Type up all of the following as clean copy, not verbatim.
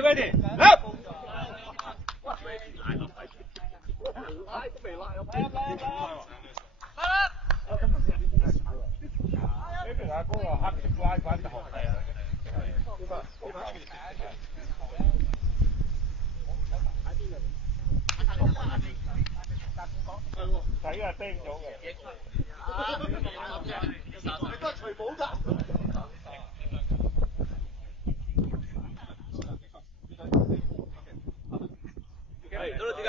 OK ready， 嚟。拉都未拉，呢條阿哥話黑條拉翻就係啊。睇啊，釘咗嘅。你都係除帽㗎。係，都知㗎。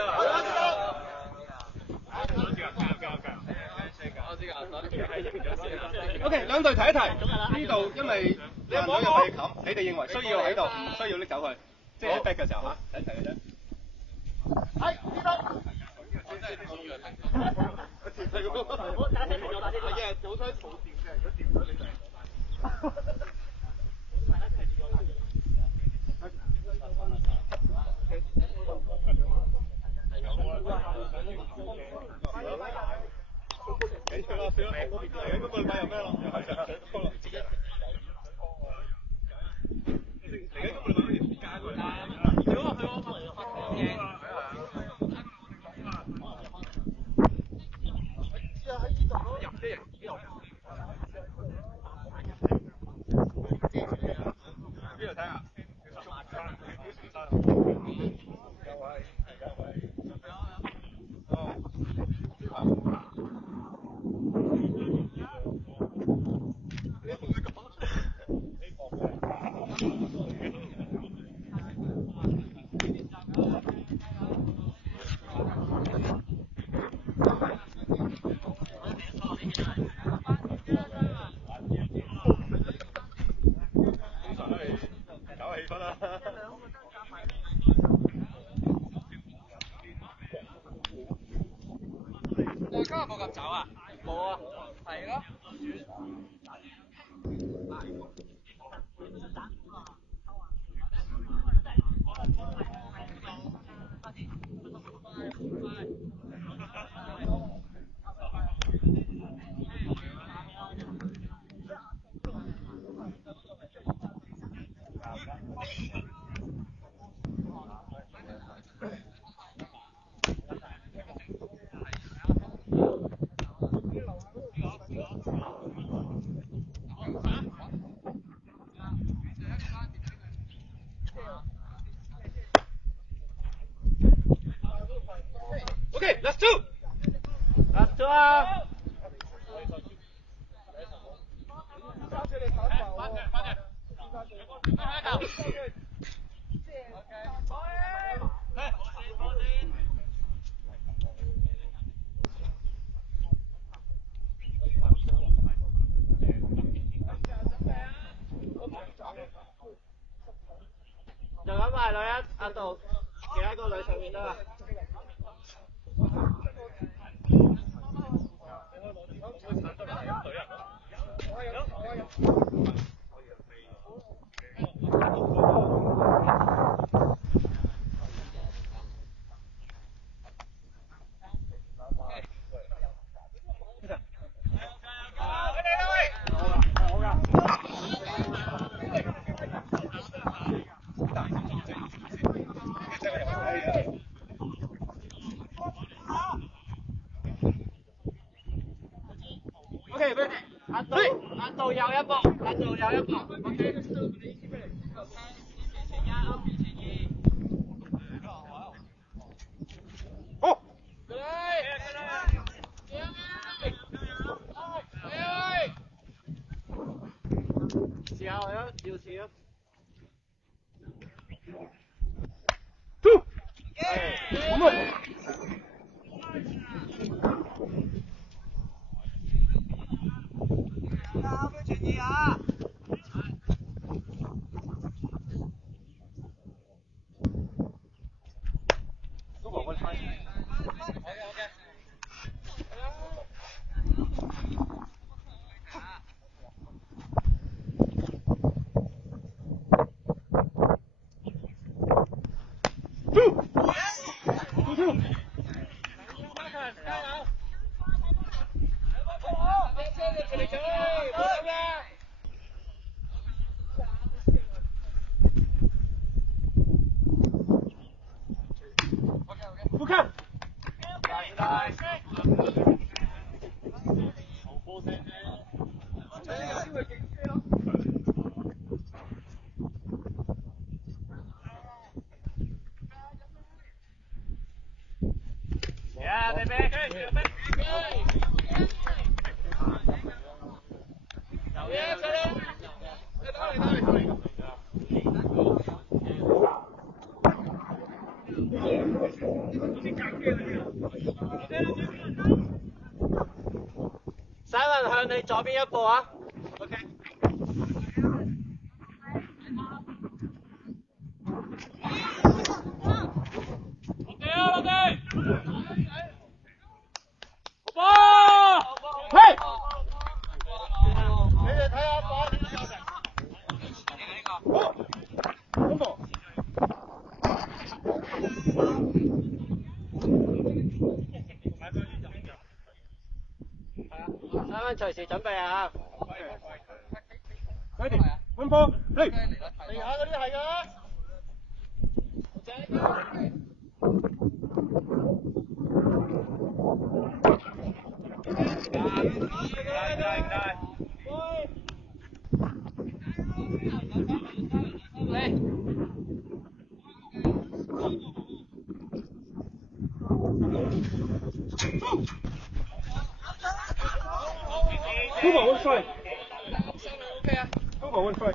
OK， 兩隊提一提，呢度因為兩隊入去冚，你哋認為需要喺度，唔需要拎走佢，即係 back 嘅時候嚇，睇一睇嘅啫。係，呢度。我打聽我打啲嘢，好想儲電嘅，如果掂咗你哋。幾場啦，少咗嗰邊嚟嘅，今個禮拜有咩咯？又係上水多啦。嚟緊今個禮拜可以加佢啦。係喎係喎，係啊。喺呢度入啲人邊度？邊度睇啊？今日冇咁走啊？冇啊，係咯。Okay, let's do. Let's do 啊！就咁埋女一阿杜，其他個女上面得啦。OK， 阿杜右一步，阿杜右一步 ，OK。好。試下佢啊，要試啊。咁啊！注意啊！都冇乜差。Yeah, baby. Simon 向你左邊一步啊 ！OK。落地！好波！嘿！你哋睇下把點樣嘅？好，嗰個。Simon 隨時準備啊！Ready，換波，嚟！地下嗰啲係㗎。Come on, one try. Come on, one try.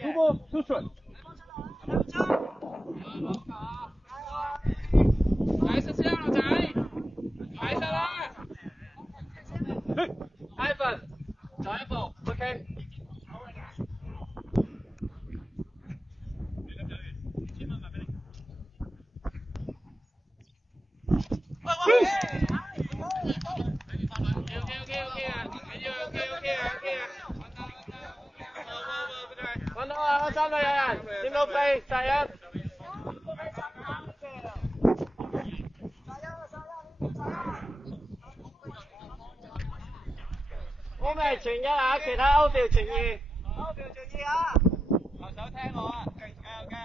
出波，出水。睇實先啊，仔，睇實啦。！Ivan，左一步 ，OK。揾到啊！三個人，點到飛，第一。我咪傳一下，其他歐調傳二。歐調傳二啊！留手聽我啊，加油加油！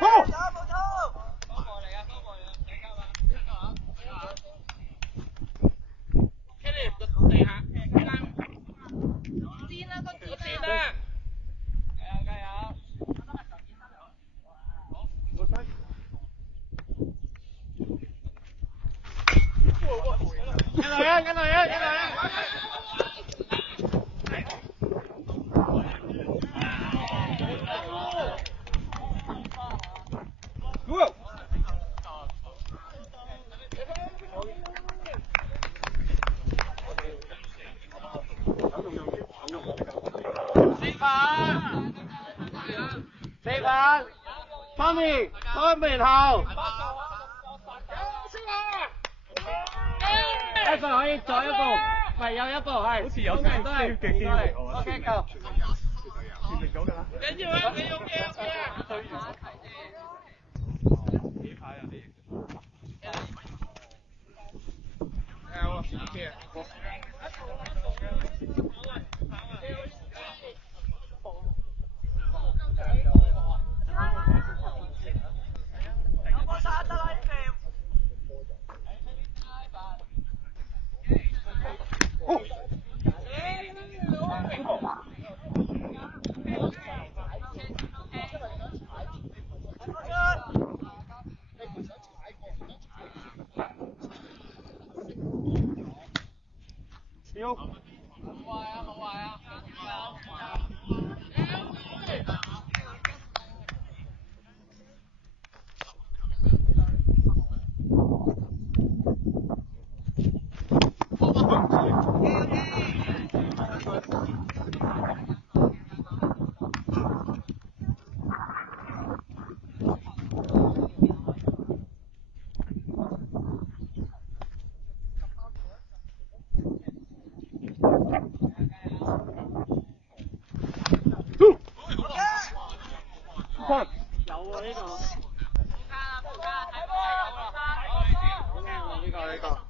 好！跟來啊！四棒 ，Tommy 開門後。一個可以左一步，唔係右一步，係。好似有少少嘅機會。OK， 夠。完成咗㗎啦。緊要啊！你 OK 啊？幾排啊你？框。有啊呢個。呢個。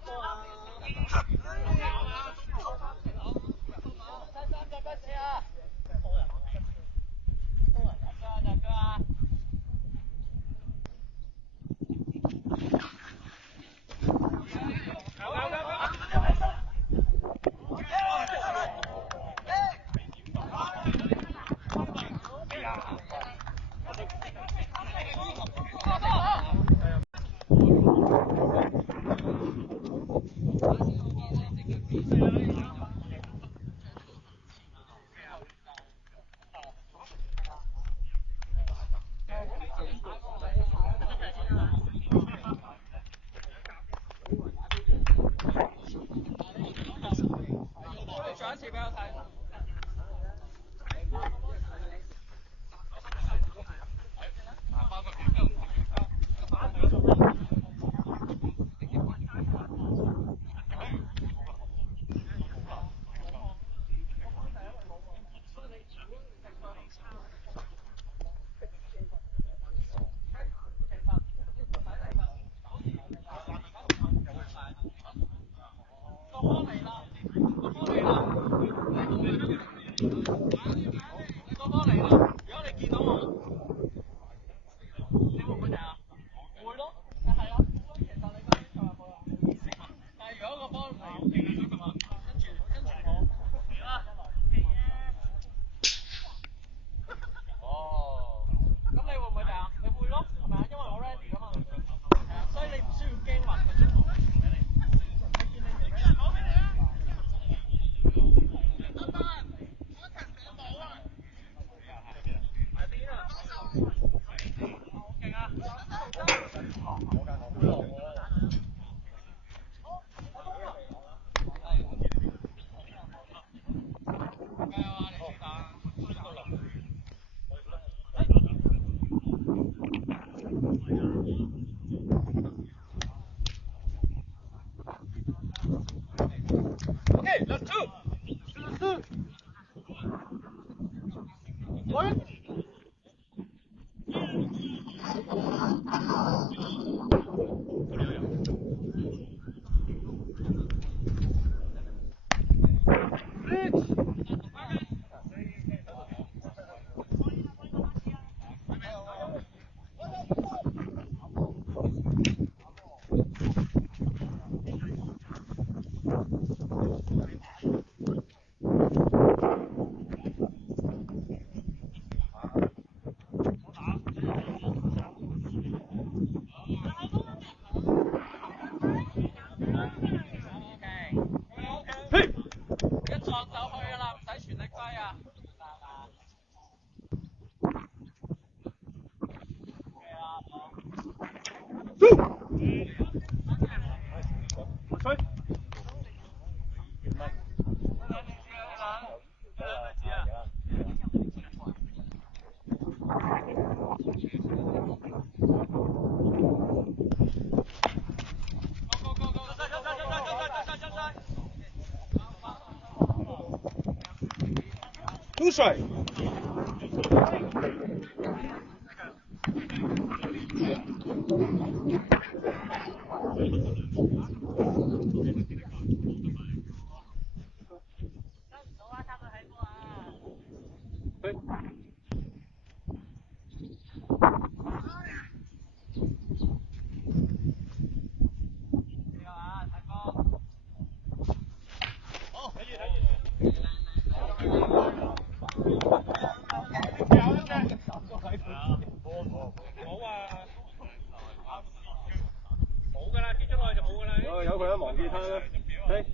都水。有佢啦，忘記他啦。係。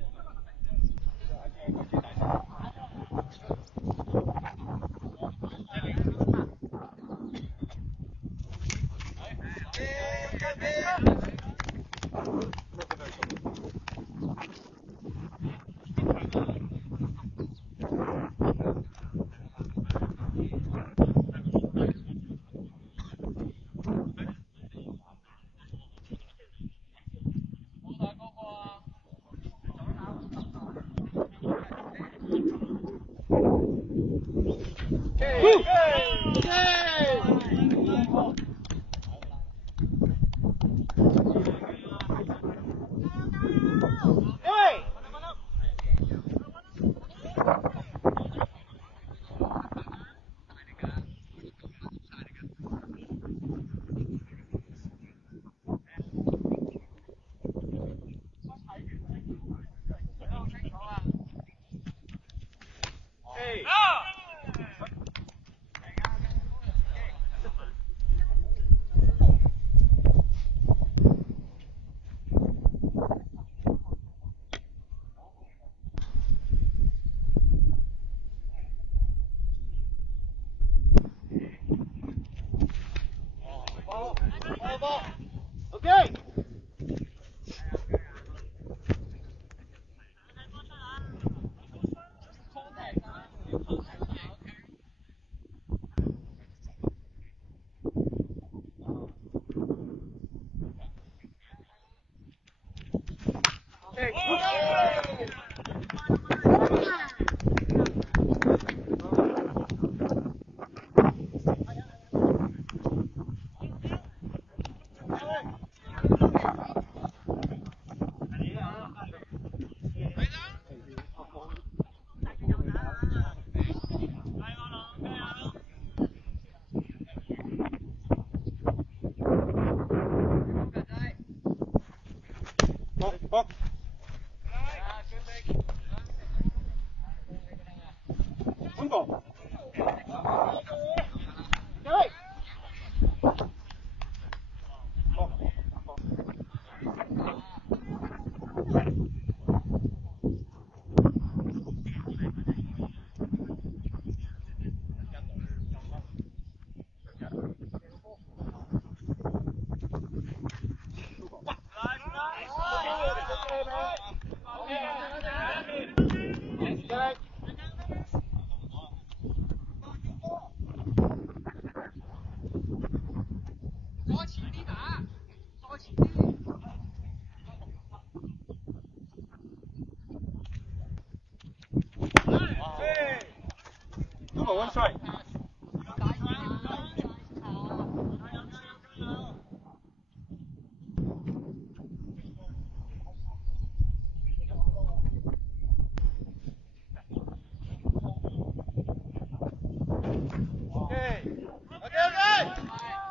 OK。One strike.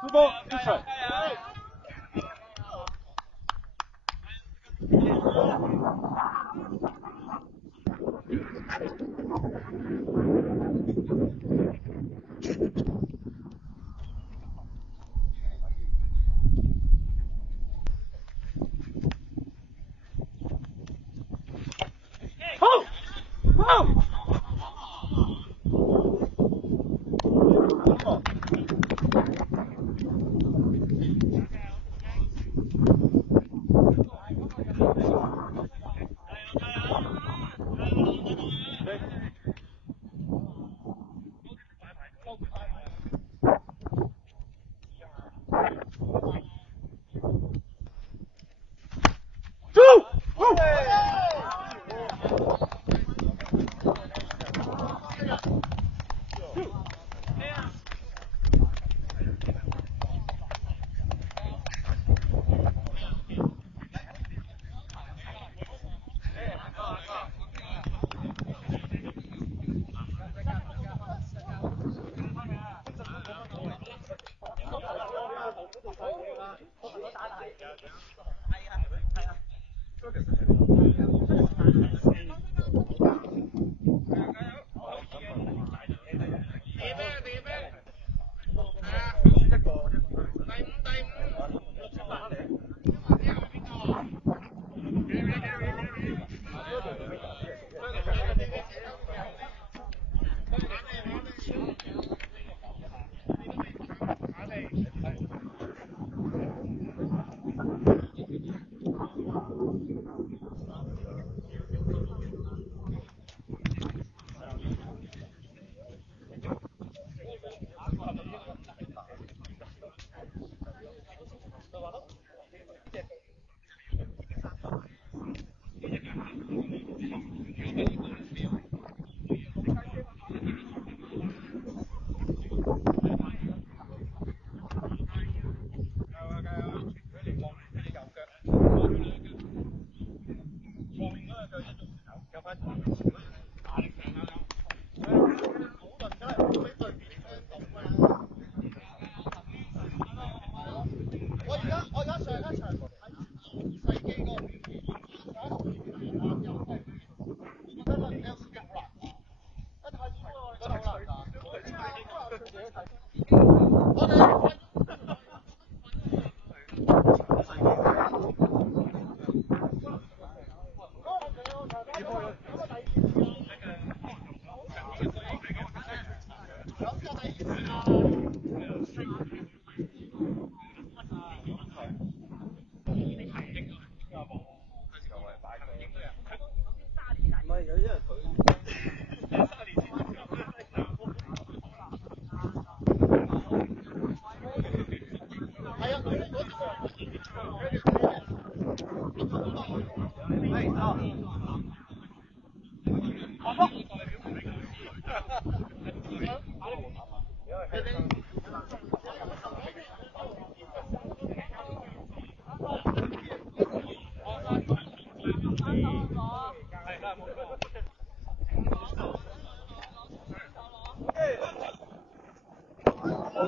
Two ball, two strike. 左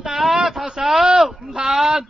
打投手五盤。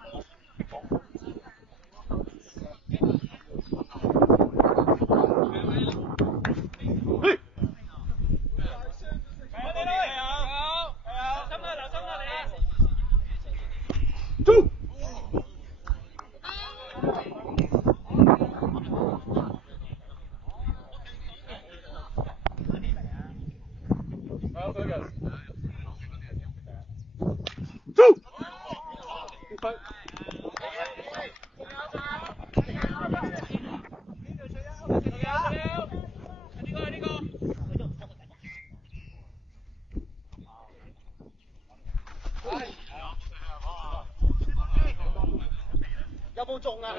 有冇中啊？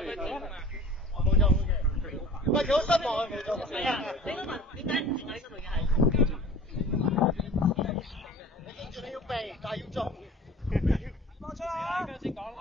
冇中嘅，唔係佢好失望啊！冇中。係啊，你應該問點解唔中啊？呢個女嘅係。你記住你要避，但係要中。冇錯啊！先講啦。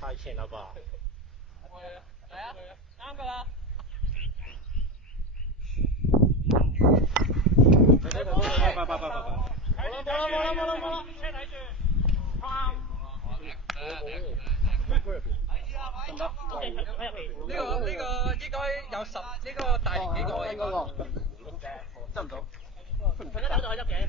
太前啦吧？嚟啊！啱㗎啦。車睇住。呢個應該有10，呢個大年幾個應該。執唔到。佢一手就可以執嘅。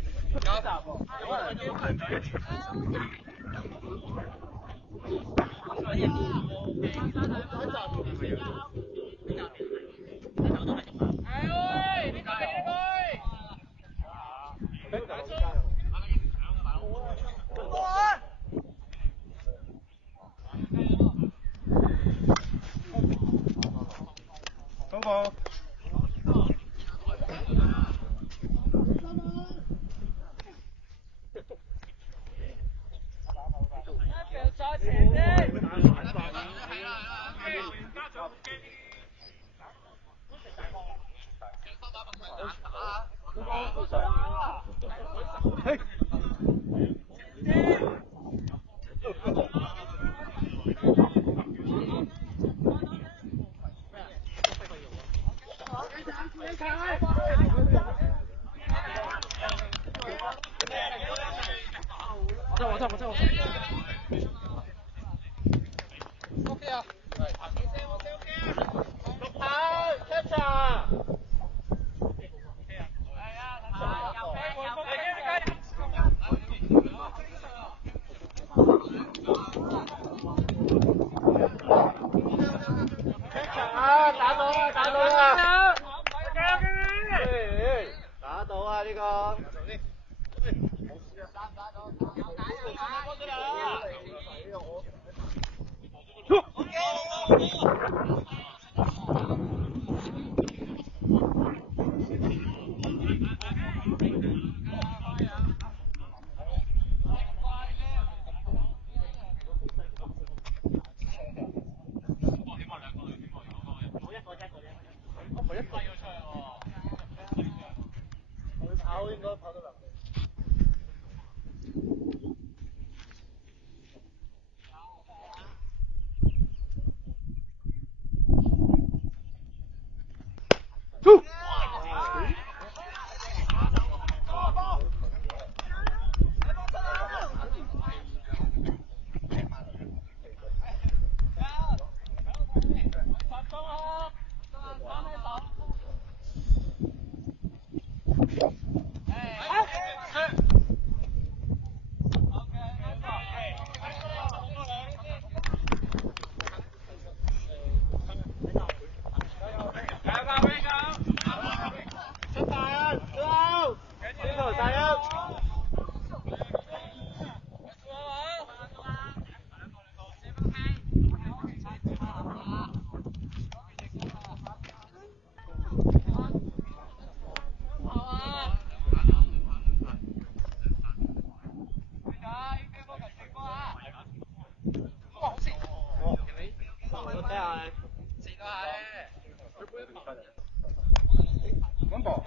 穩步。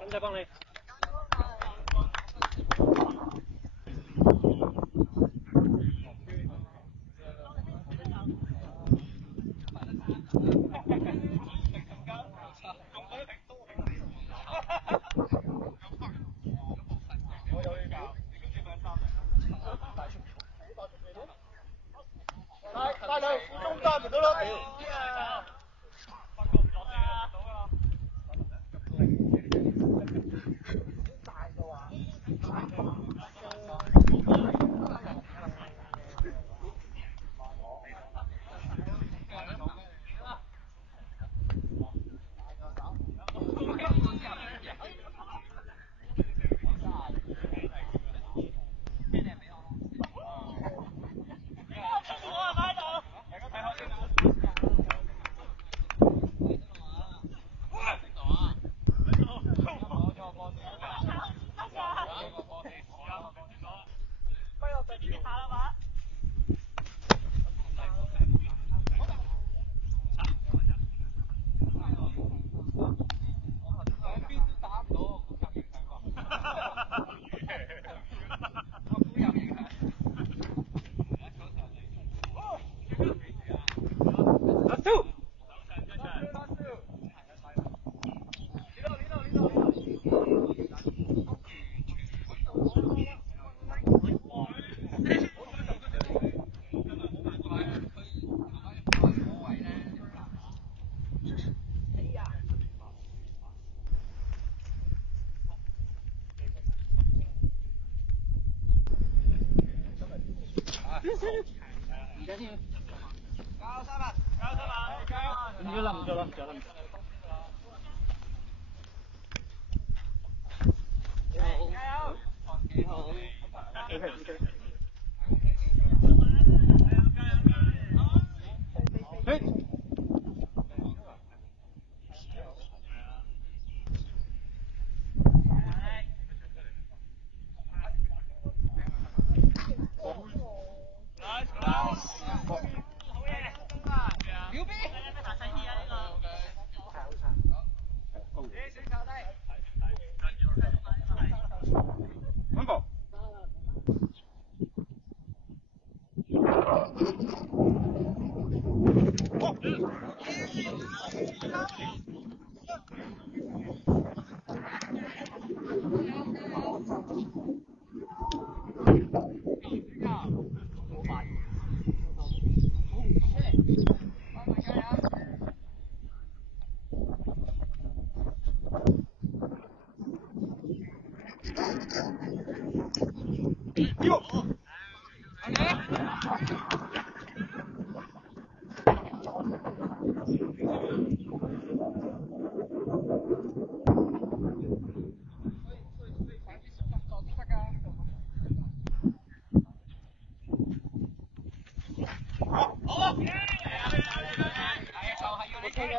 咁就幫你。帶兩副中間咪得咯。唔咗啦，唔咗啦，唔咗啦。你好。OK。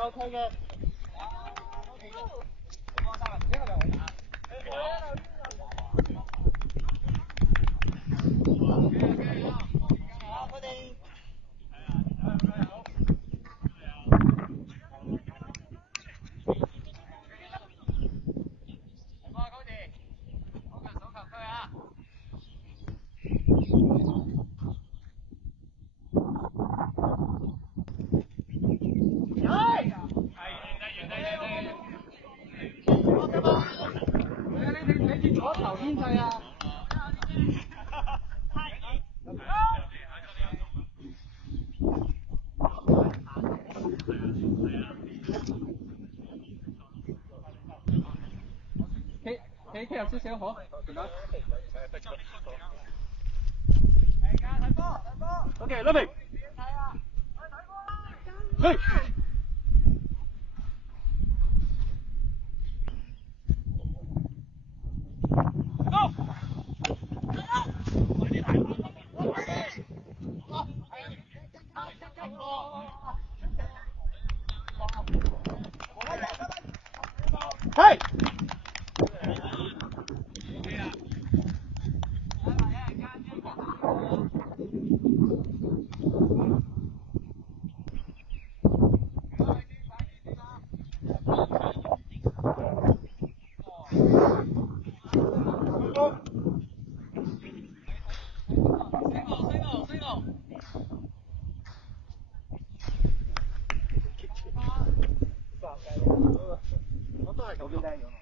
OK 嘅。有少少好。OK， Living。嘿。嘿。我都係咁樣聽咗。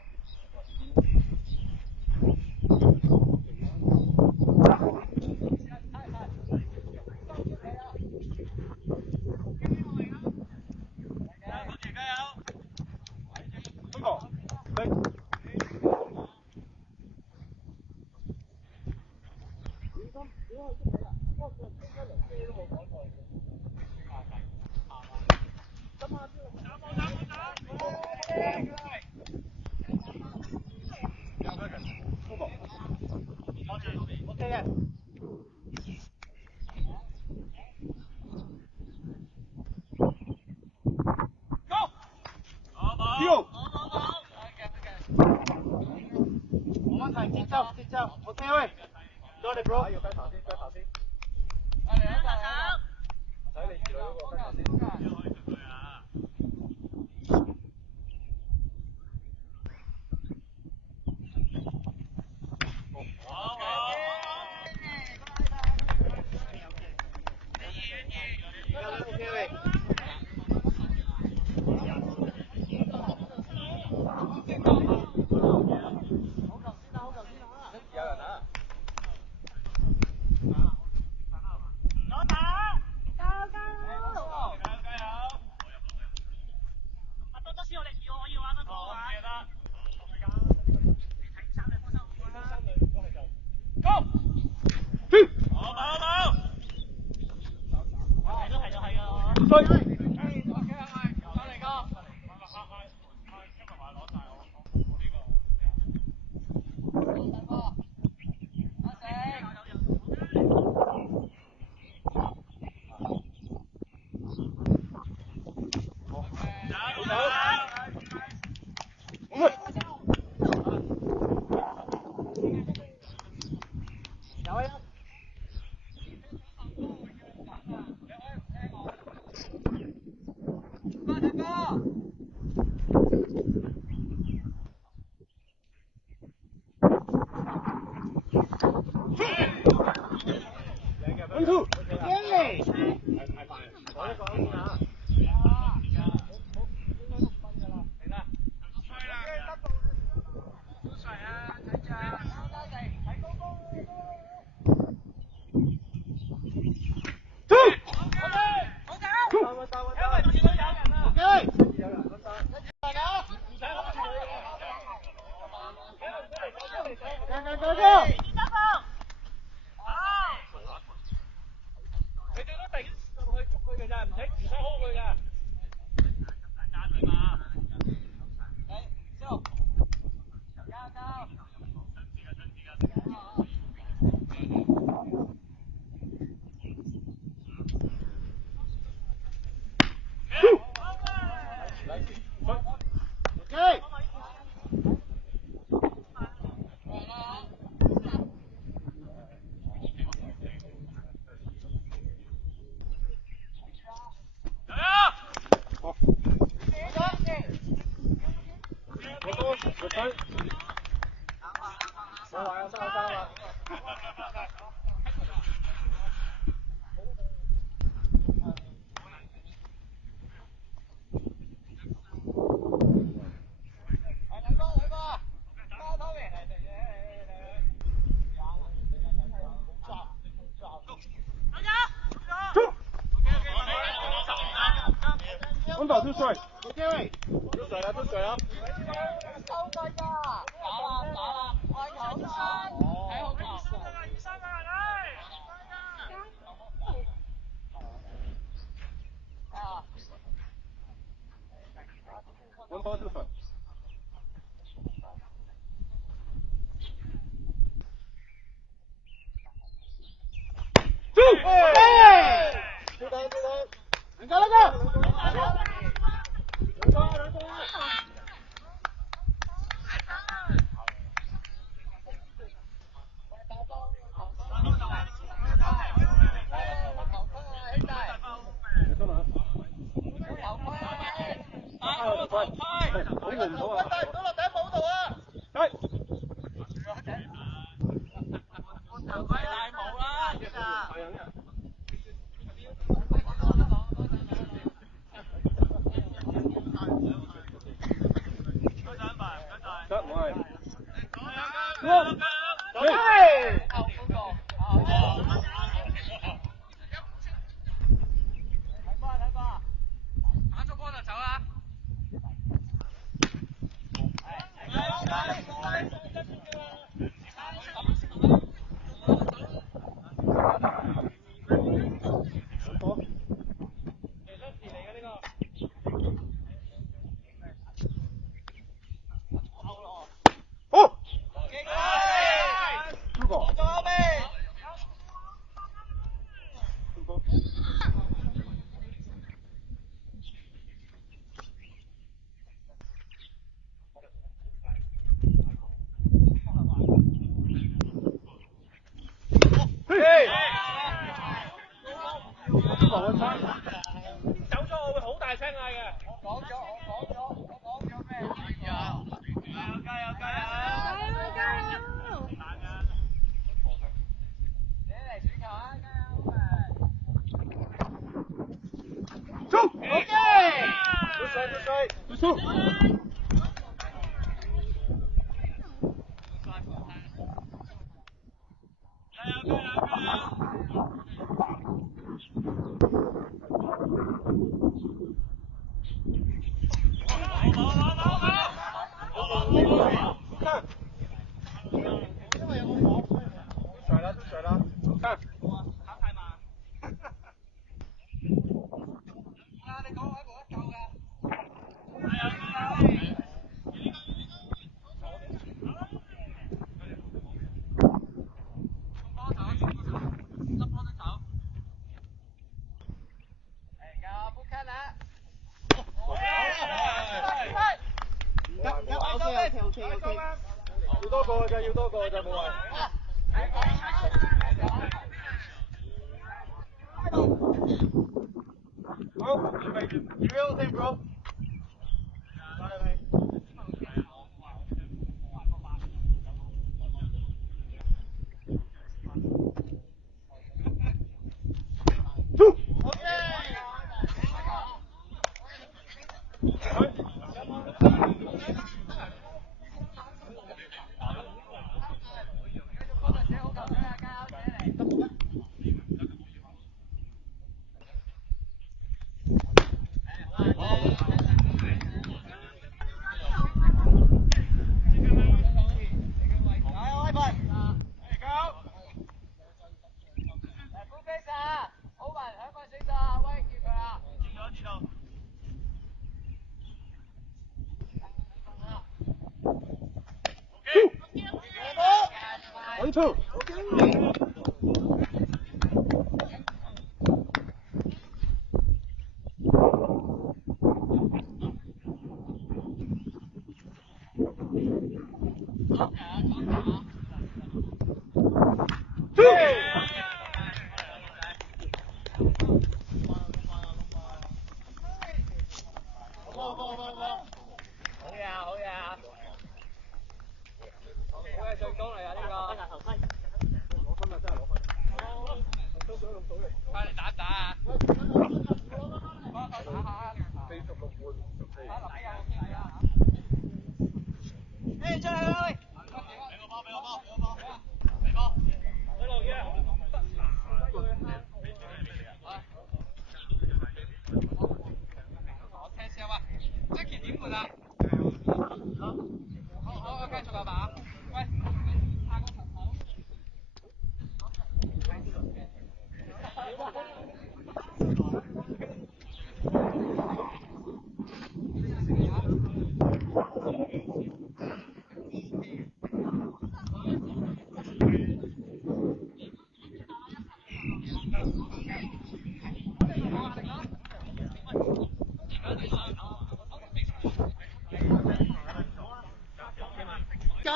Under 2 strike. Okay. 2 strike啦，2 strike啦。One ball to the front.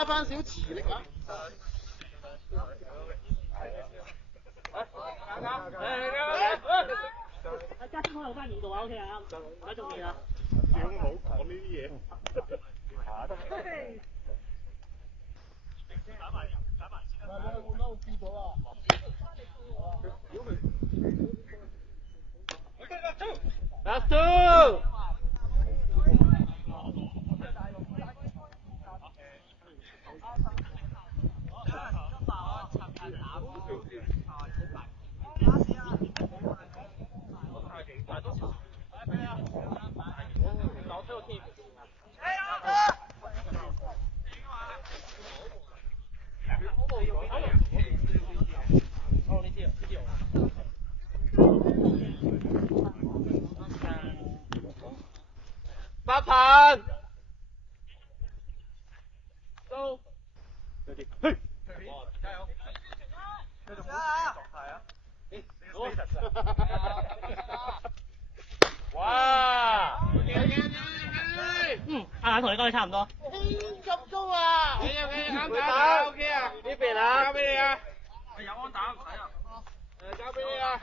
加翻少磁力啊！加先可能翻2度啊 ，OK 啊，唔使做嘢啊。最好冇講呢啲嘢。打埋先。你去換啦，我見咗啦。Last two。8盤。到。嘿。加油！繼續保持狀態啊！哇！阿眼同你講你差唔多。咁高啊！你啱打 OK 啊？呢邊啊！交俾你啊！有安打唔使啊！交俾你啊！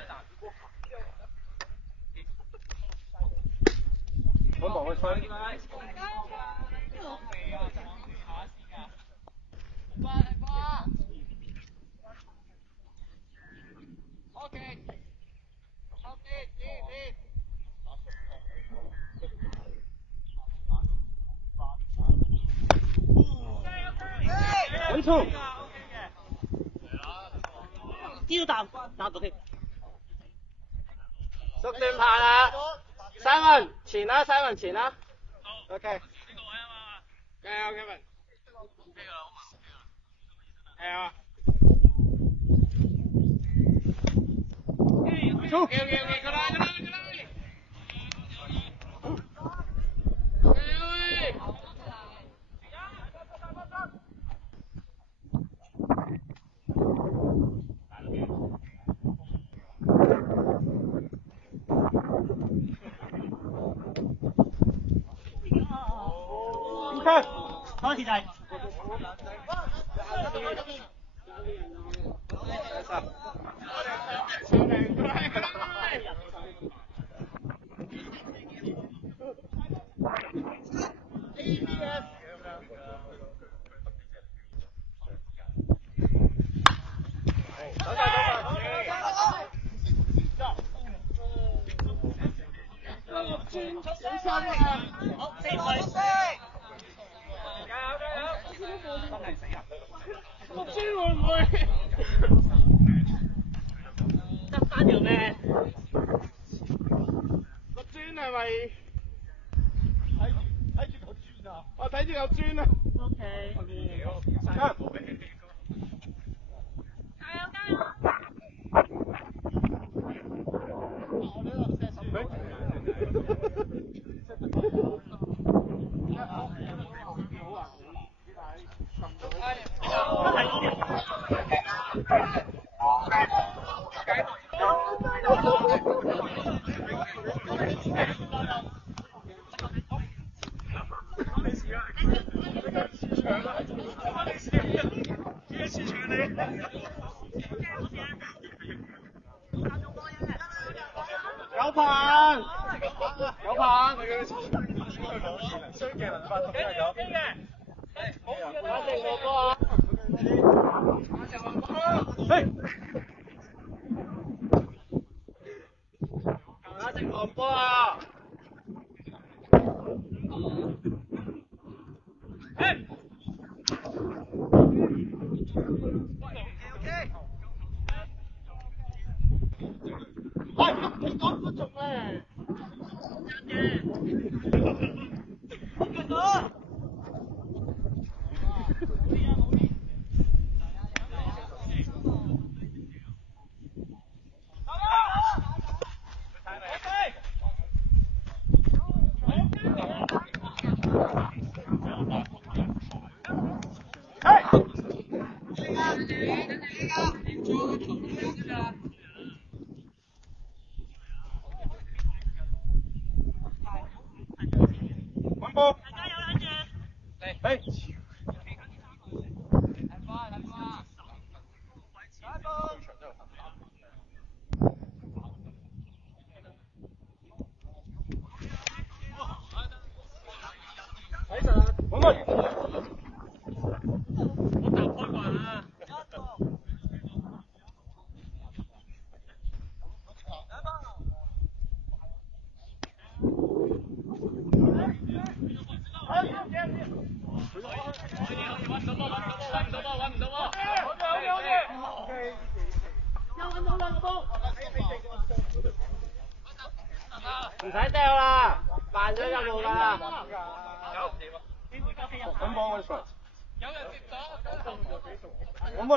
我望佢吹。穩操！腰彈打到添。縮短棒啊！Simon前啦，Simon前啦。OK。呢個位啊嘛。加油 ，Kevin。係啊。操！過來。開始制。6磚會唔會？得翻條咩？6磚係咪？睇住個磚啊！我睇住個磚啊。OK。加油！有棒！雙鏡能發動嘅有。打正個波啊！嘿！打正個波啊！嘿！喂，你講觀眾咧？穩波！加油，兩住！嘿！唔使掉啦，慢咗就冇㗎啦。咁幫我 shot。有人接咗。我們。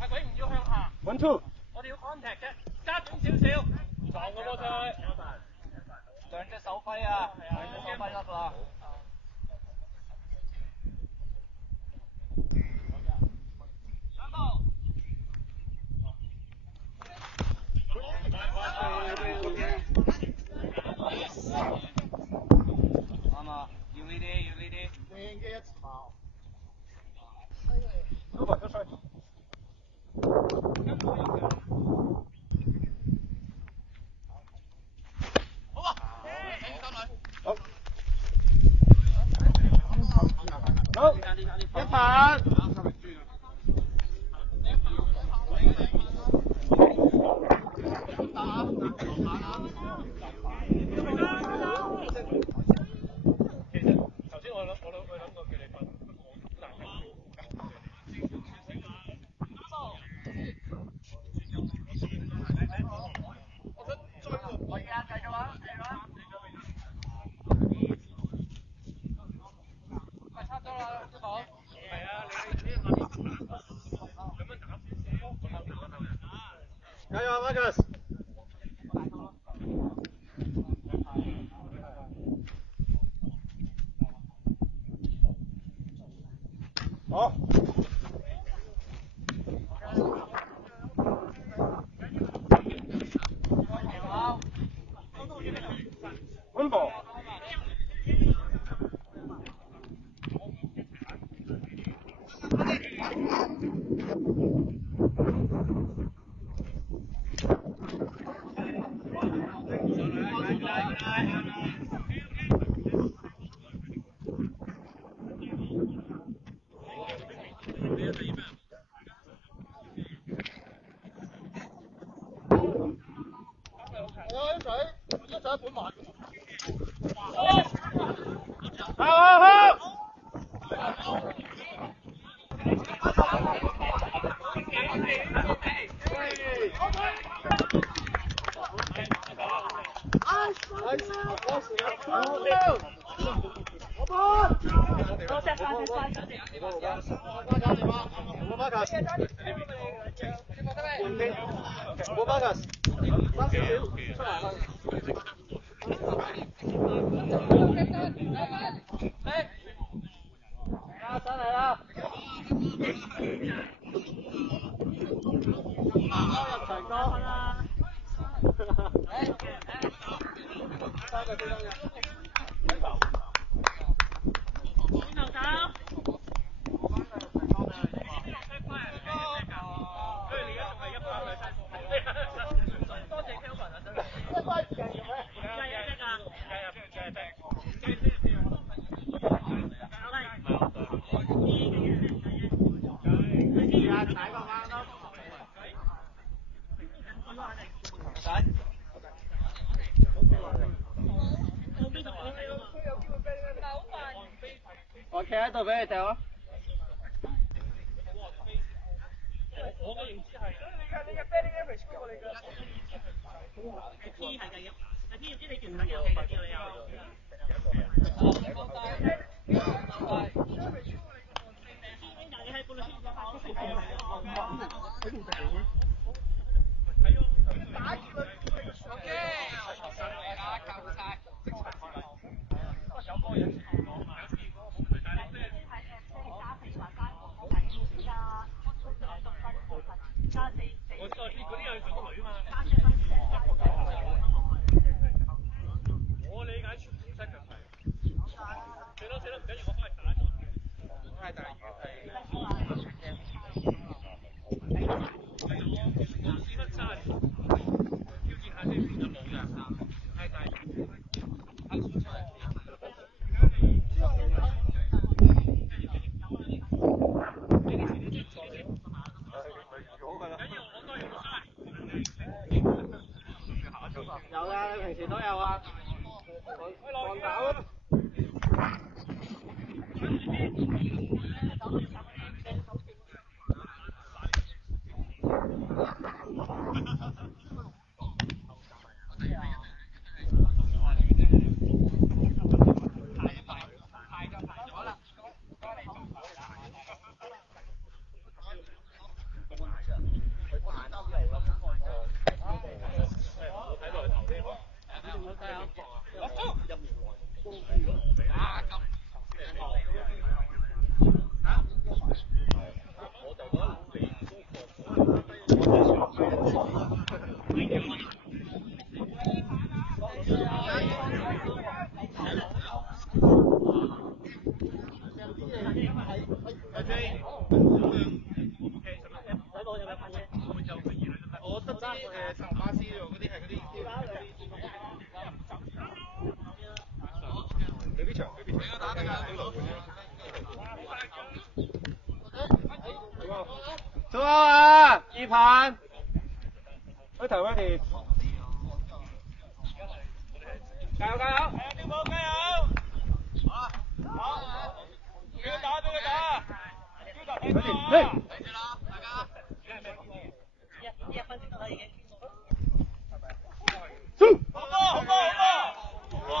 阿鬼唔要向下。1 2。我哋要 contact 啫，加短少少。撞個波出去。兩隻手揮啊，兩隻手揮得啦。啱啊，要呢啲，要呢啲。靚嘅一巢。老闆出水。好啊，好。好，一板。加油 Marcus。好。温寶。我企喺度俾你掉啊！我嘅認知係。你嘅 batting average 高過你嘅。P 係第一，但 P 唔知你全唔有嘅，知你有。我理解傳統 set 嘅係。死啦，唔緊要，我翻去打咗。太大魚係。我試乜差？挑戰下先，有冇㗎？太大魚。有啊，你平時都有啊。我得知陳馬斯嗰啲係嗰啲。俾啲場，俾啲場。打得㗎，中歐啊！二盤。開頭 ready。加油加油！係啊，邊個加油？好。俾佢打，俾佢打。標頭睇波啊！睇住啦，大家。一分先得啦，已經。好波，好波，好波！哇！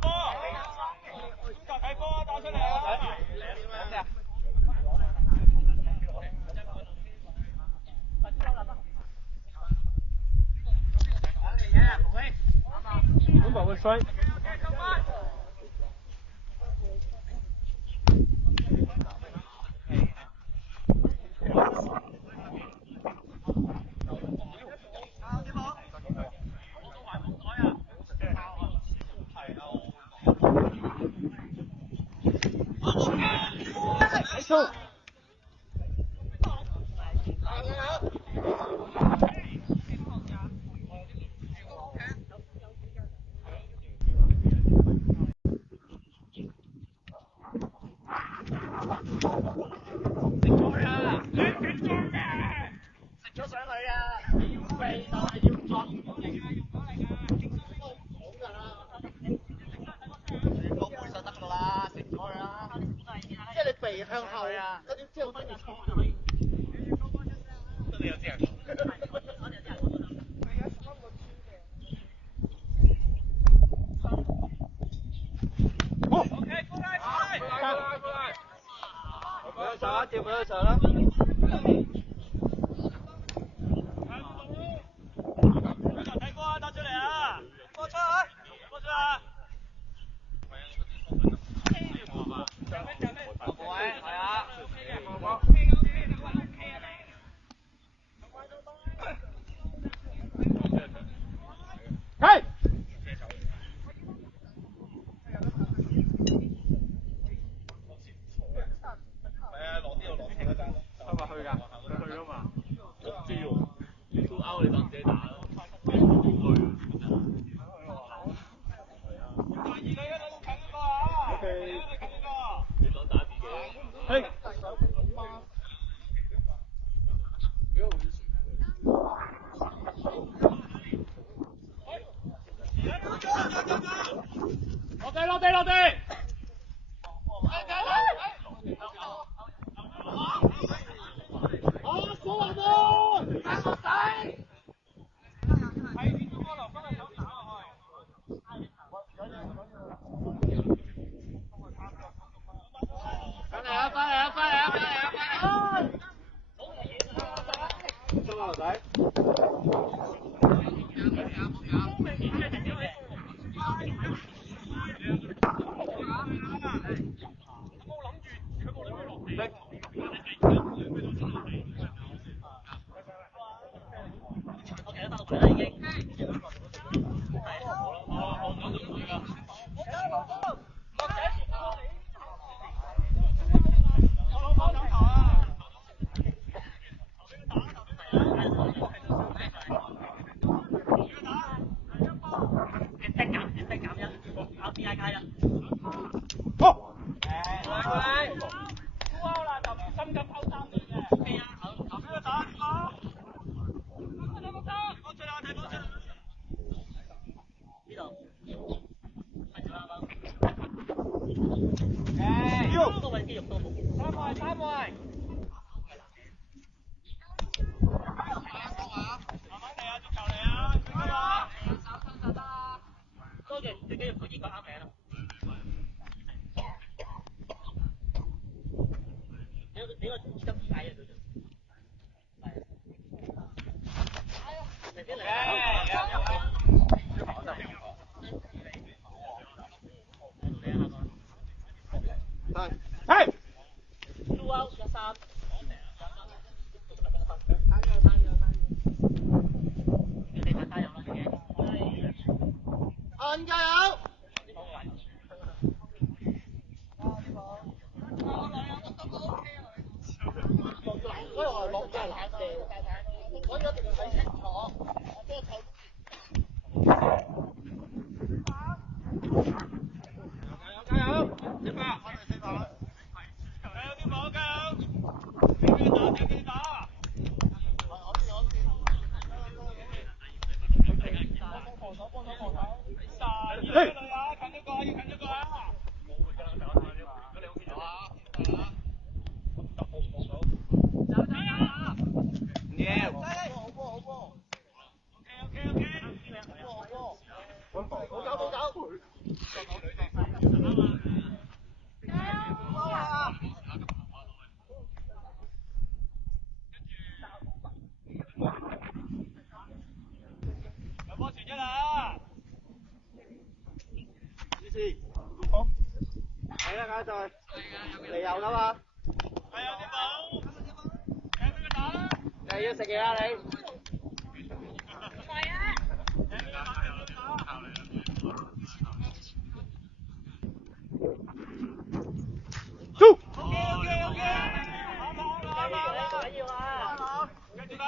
波！標頭睇波啊，打出嚟啊！本場會衰。走。向後啊！嗰啲之後分住錯。真係有啲人。好。OK， 過嚟。冇得手啊！接冇得手啦。睇波啊！打出嚟啊！波出啊！波出啊！係。落啲又落車嗰陣。係咪去㗎？去㗎嘛。唔知喎，都勾你當自己打啦。你想打自己？係。落地！肌肉多冇。三位。多謝自己肉佢呢個啱名啦。你個急解啊佢就。係。2 out 13。按加油！所以我係落真係冷靜，我一定要睇清楚，即係睇。加油！一百。加油啲寶，加油！繼續打！你有噶嘛？係有啲冇，俾佢打啦！你要食嘢啊你？係啊！走 ！OK， 好，緊要啊！繼續打，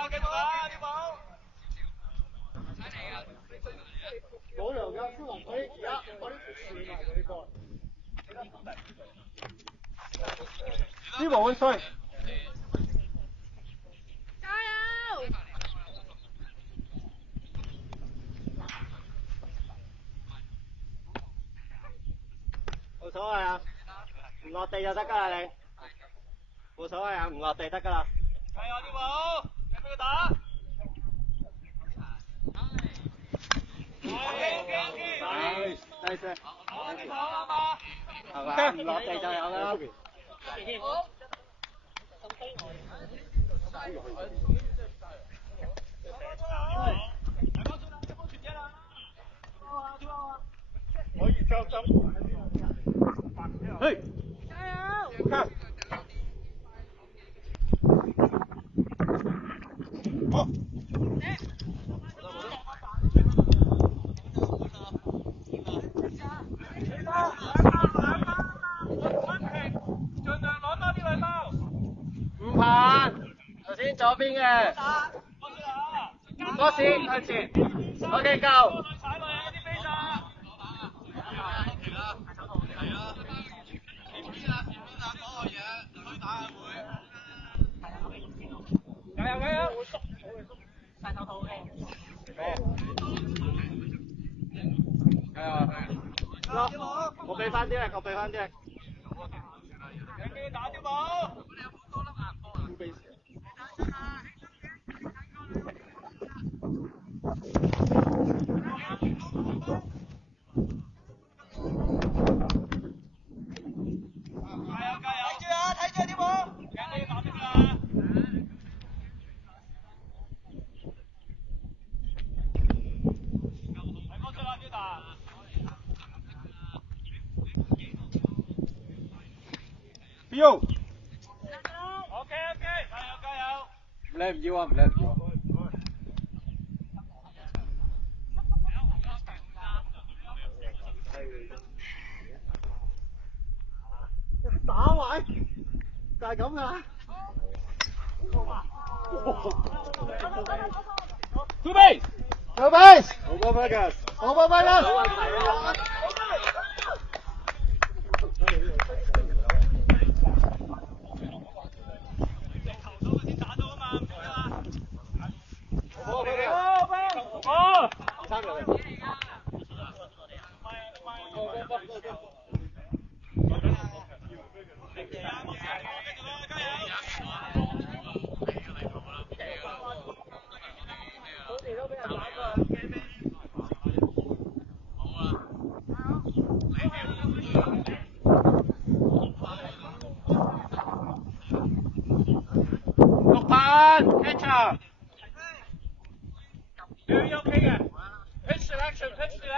啲寶。冇糧㗎，超能隊而家嗰啲算係嗰啲歌。呢個溫衰。加油！冇所謂啊，唔落地就得㗎啦你。冇所謂啊，唔落地得㗎啦。加油啲寶，俾佢打。係，低聲。好啲寶啊嘛。係嘛？唔落地就有啦。可以將心。嘿。加油！好。唔怕，頭先左邊嘅。多士向前。OK， 夠。加油！戴手套 OK。我俾翻啲力，我俾翻啲力。俾佢打啲寶。睇住啲寶。緊要打啲啦。標。OK， 加油！唔叻唔要啊，唔叻唔要啊。打埋，就係咁㗎啦。Two base。Two base。好波 Vegas。好波 Vegas。冇問題啊。三條嚟。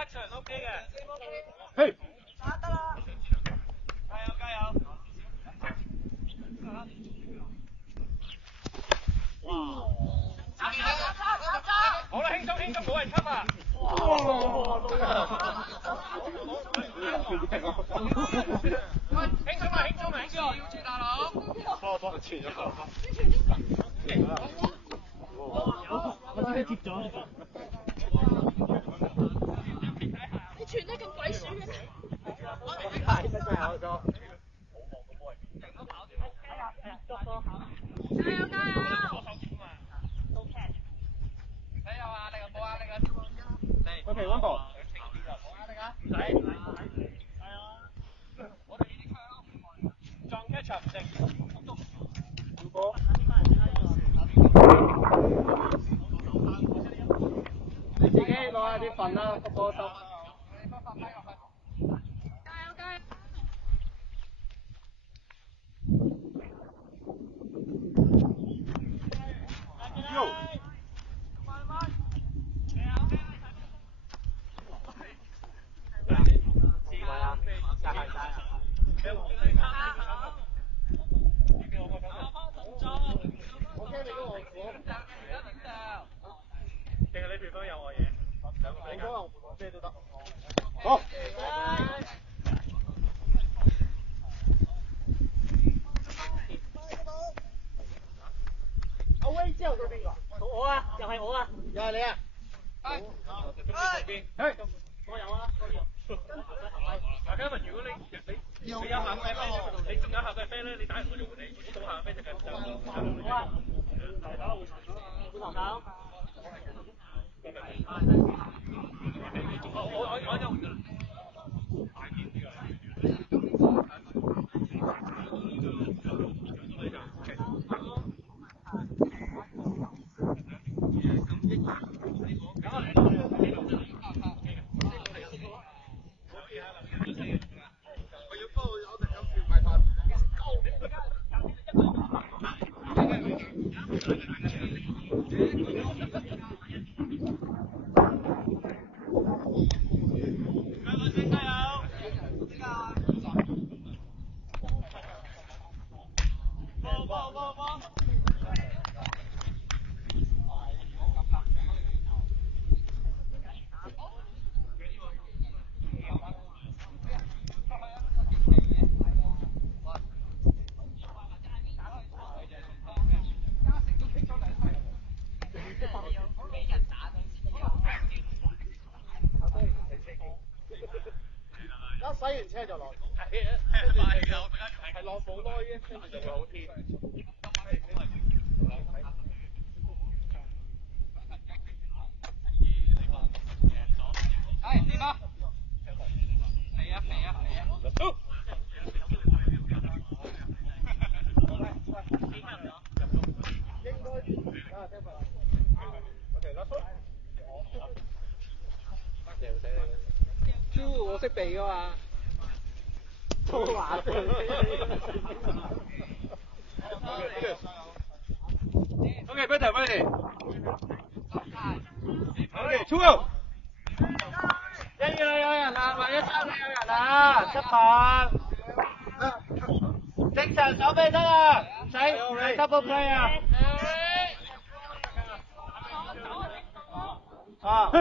場 OK 嘅。嘿。得啦。加油！哇！好啦，輕鬆，冇人吸啊！輕鬆，要住大佬。幫前咗個。我真係接咗。你傳得咁鬼鼠嘅？係真係好多。喂，平安部。撞 catch 唔定。你自己攞下啲份啦，個波收。好。阿威之後到邊個？我啊，又係我啊。又係你啊？係。我有啊。大家問，如果你有下嘅飛，你仲有下嘅飛咧，你打完我就換你，我到下嘅飛就繼續走。好啊。換頭手。我就換㗎啦。洗完車就落。係落冇耐嘅，跟住就會好天。係點啊？肥啊！走。豬我識避噶嘛。粗話。OK， ready。OK， 出out。一二有人啊，或者三有人啊，出棒。正常手臂得啦，唔使 double play 啊。啊。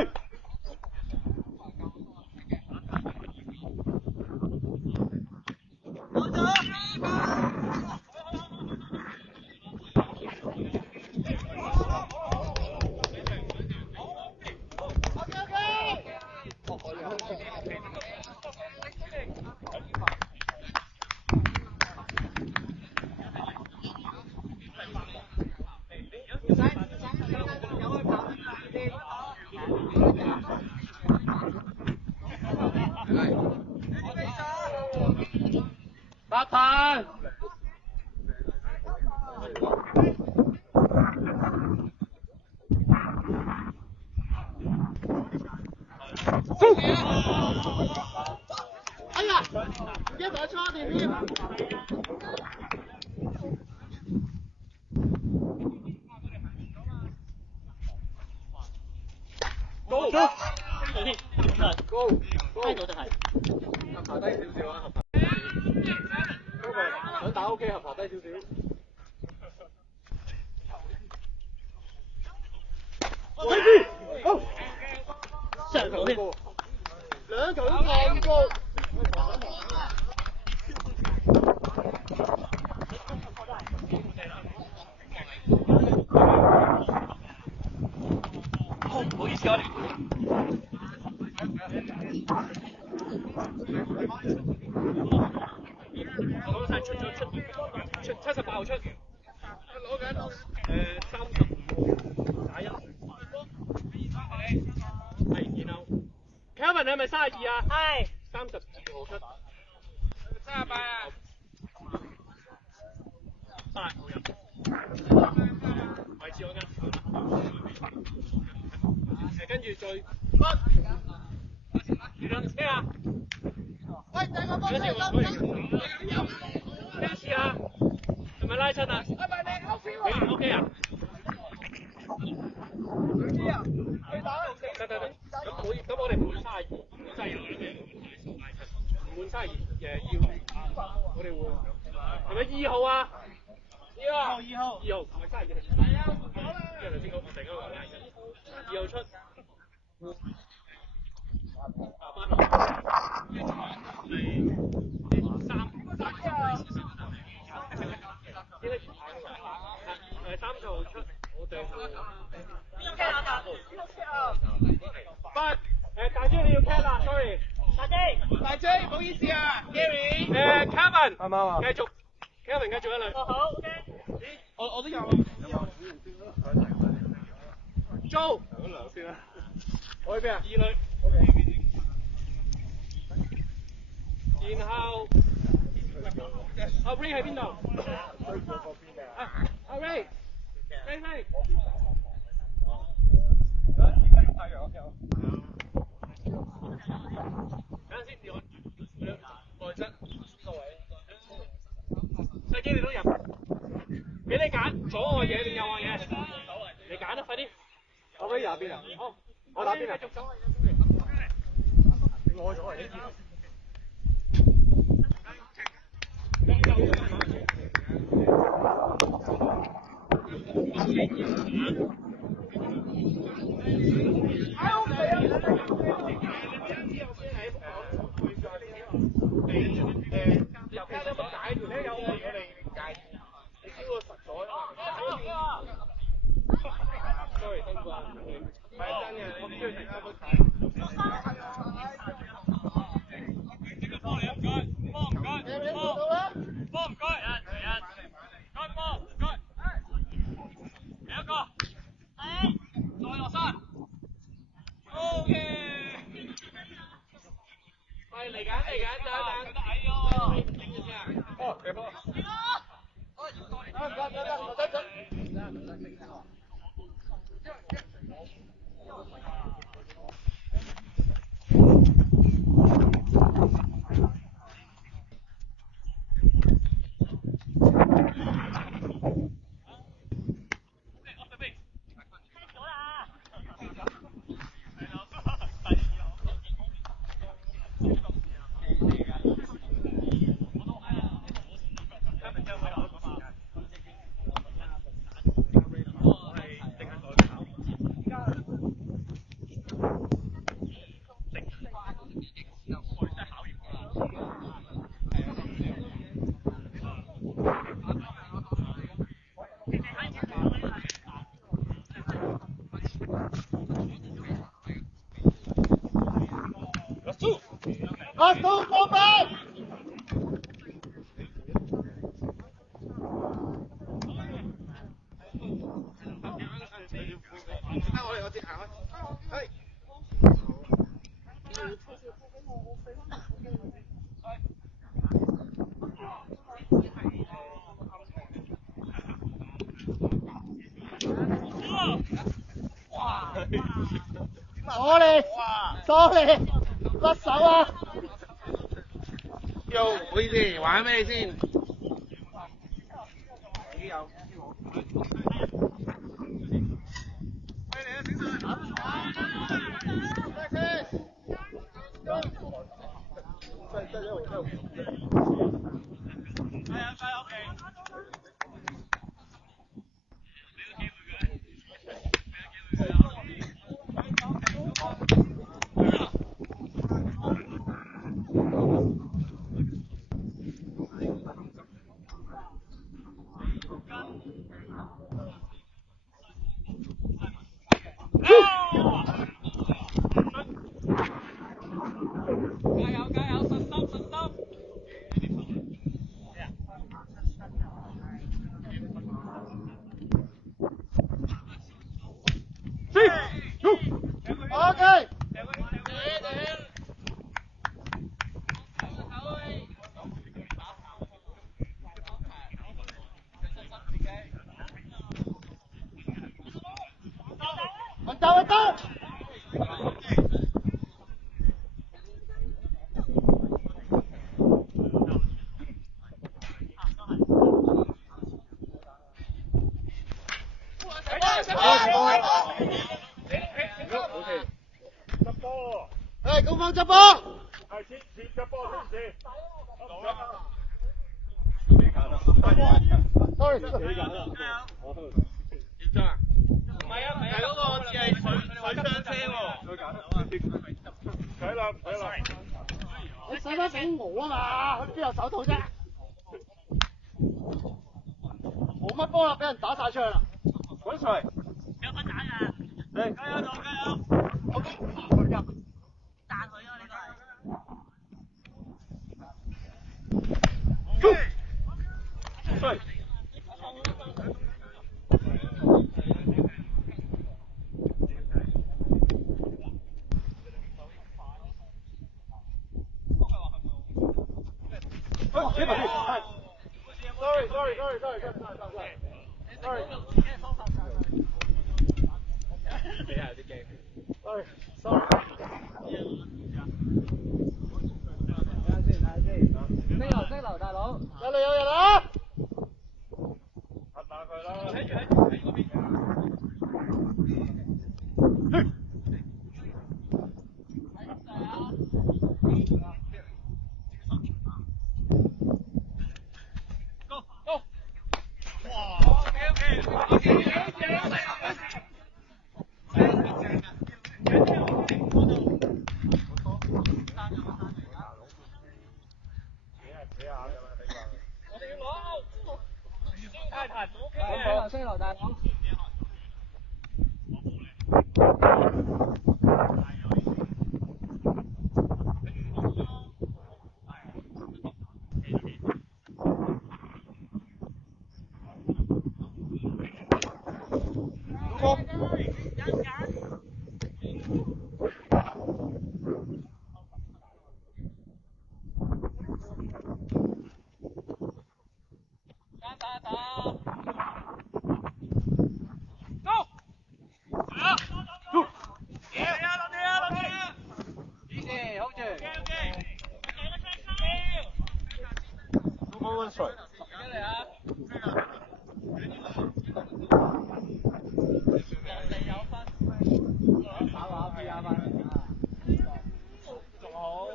8棒。哎呀，一台叉電添。走。高低度就係。合爬低少少啊，合爬。想打 OK， 合爬低少少。好，上到添。兩球都咁高。唔好意思啊，我講晒出78號出，攞緊35打1，係然後 Kevin 你係咪32啊？係32號出，38啊，8號入，位置我啱，跟住再咩啊？喂，第個波咩事啊？係咪拉親啊？你 OK 啊？得，咁我哋唔換32，唔換32，要我哋換，係咪2號啊？2號，唔係32。係啊，因為頭先我突然間話2號出。3號出，我哋大姐你要 cat 啦 ，sorry。大姐，唔好意思啊 ，Gary。Kevin。啱啊。繼續 ，Kevin 繼續一輪。好 ，OK。我都有。Joe。兩兩先啦。我去邊啊？2類。OK。然後阿 Ray 喺邊度？阿 Ray。Ray。等陣先，外側個位。細機你都入，俾你揀，左岸嘢定右岸嘢？你揀啦，快啲。阿 Ray 打邊啊？好，我打邊啊？繼續走啊！我左嚟呢邊。sorry，甩手啊！又唔好意思，玩咩先？已經有。喂，嚟啊，醒神！係攻方執波。係切執波先。sorry。唔係啊，嗰個只係水上車喎。唔使啦。你使乜整我啊嘛？佢邊有手套啫？冇乜波啦，俾人打晒出去啦。滾水。有份打㗎。嚟。加油！好，佢入。彈佢咯，呢個係。水。升流大佬。有人啊！核下佢啦。升流大佬。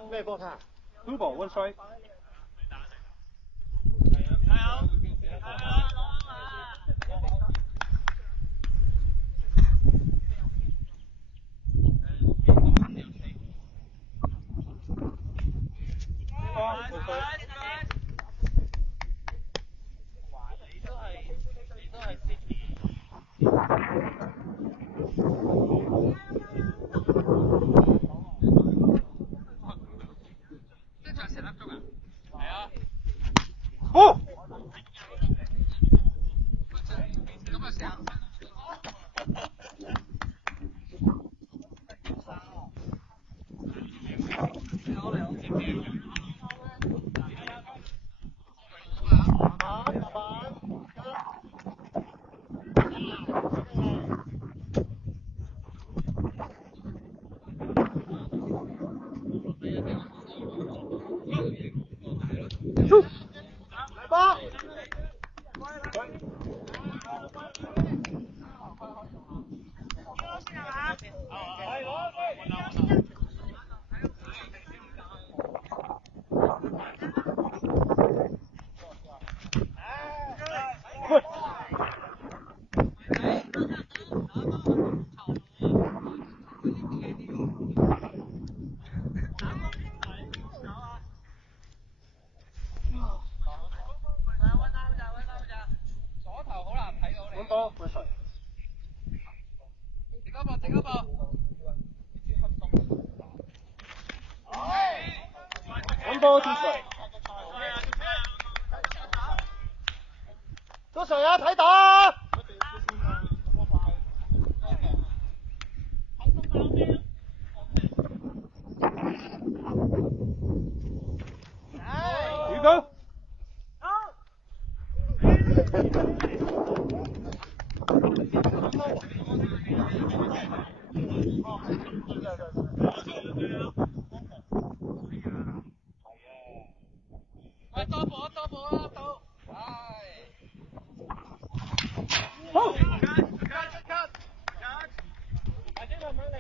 咩波卡？Blue ball one strike。哦！波出水。出水啊！睇打。點講？多步啊，到，唉，好，或者慢慢嚟，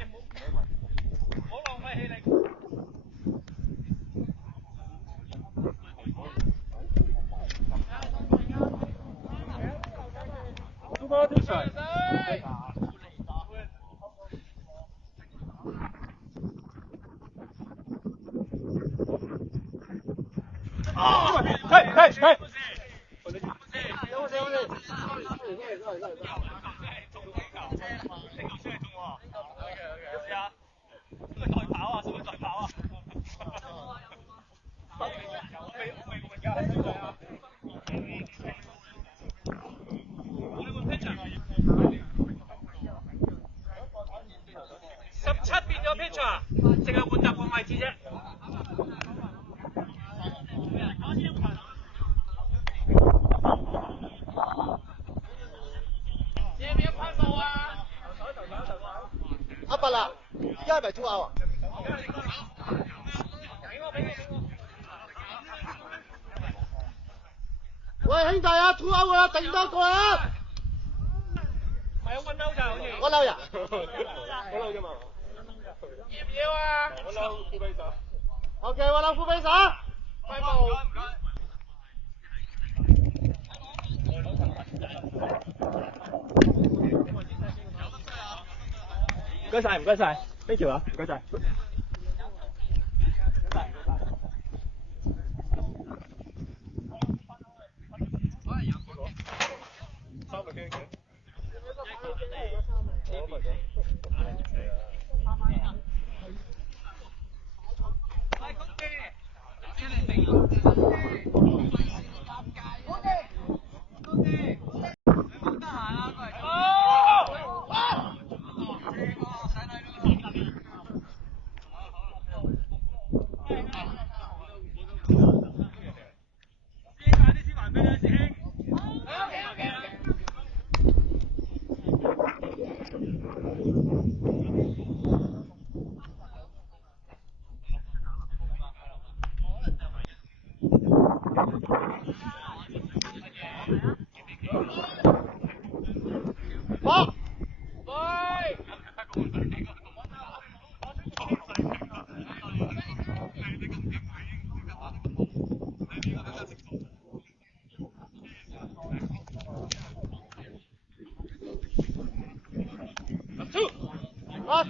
唔好浪費氣力。係。17變咗 pitcher， 淨係換特換位置啫。要唔要噴霧啊？阿伯啦，而家係咪 2 out 啊？喂，兄弟啊，2 out 啊，頂多個啊！唔係有溫嬲咋，好似。我嬲呀！我嬲啫嘛。要唔要啊？我嬲副臂手。OK， 我嬲副臂手。揮毛。唔該晒，唔該晒。呢條啊，唔該晒。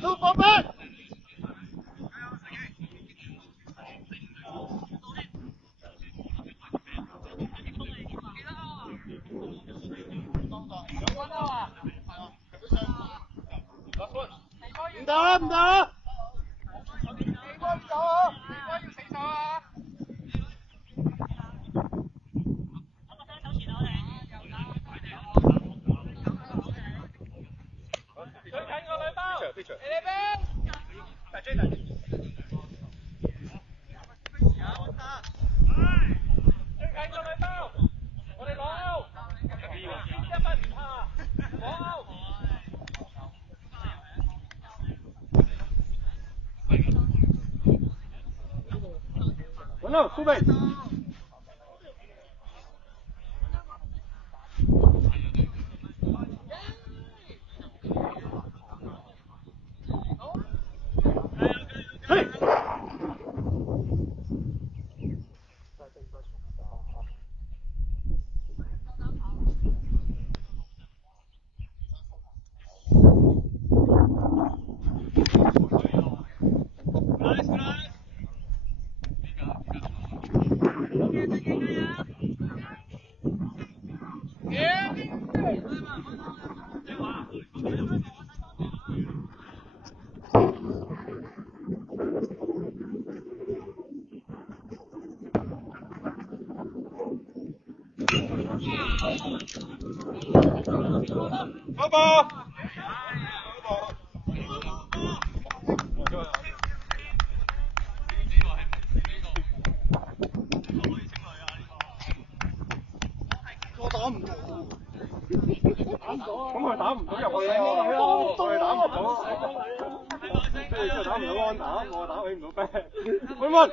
2 for back。唔得啊！唔得啊！揾到副臂。波波。我打唔到。咁佢打唔到入去咯。佢打唔到。即係打唔到安打，我打起唔到啤。溫溫。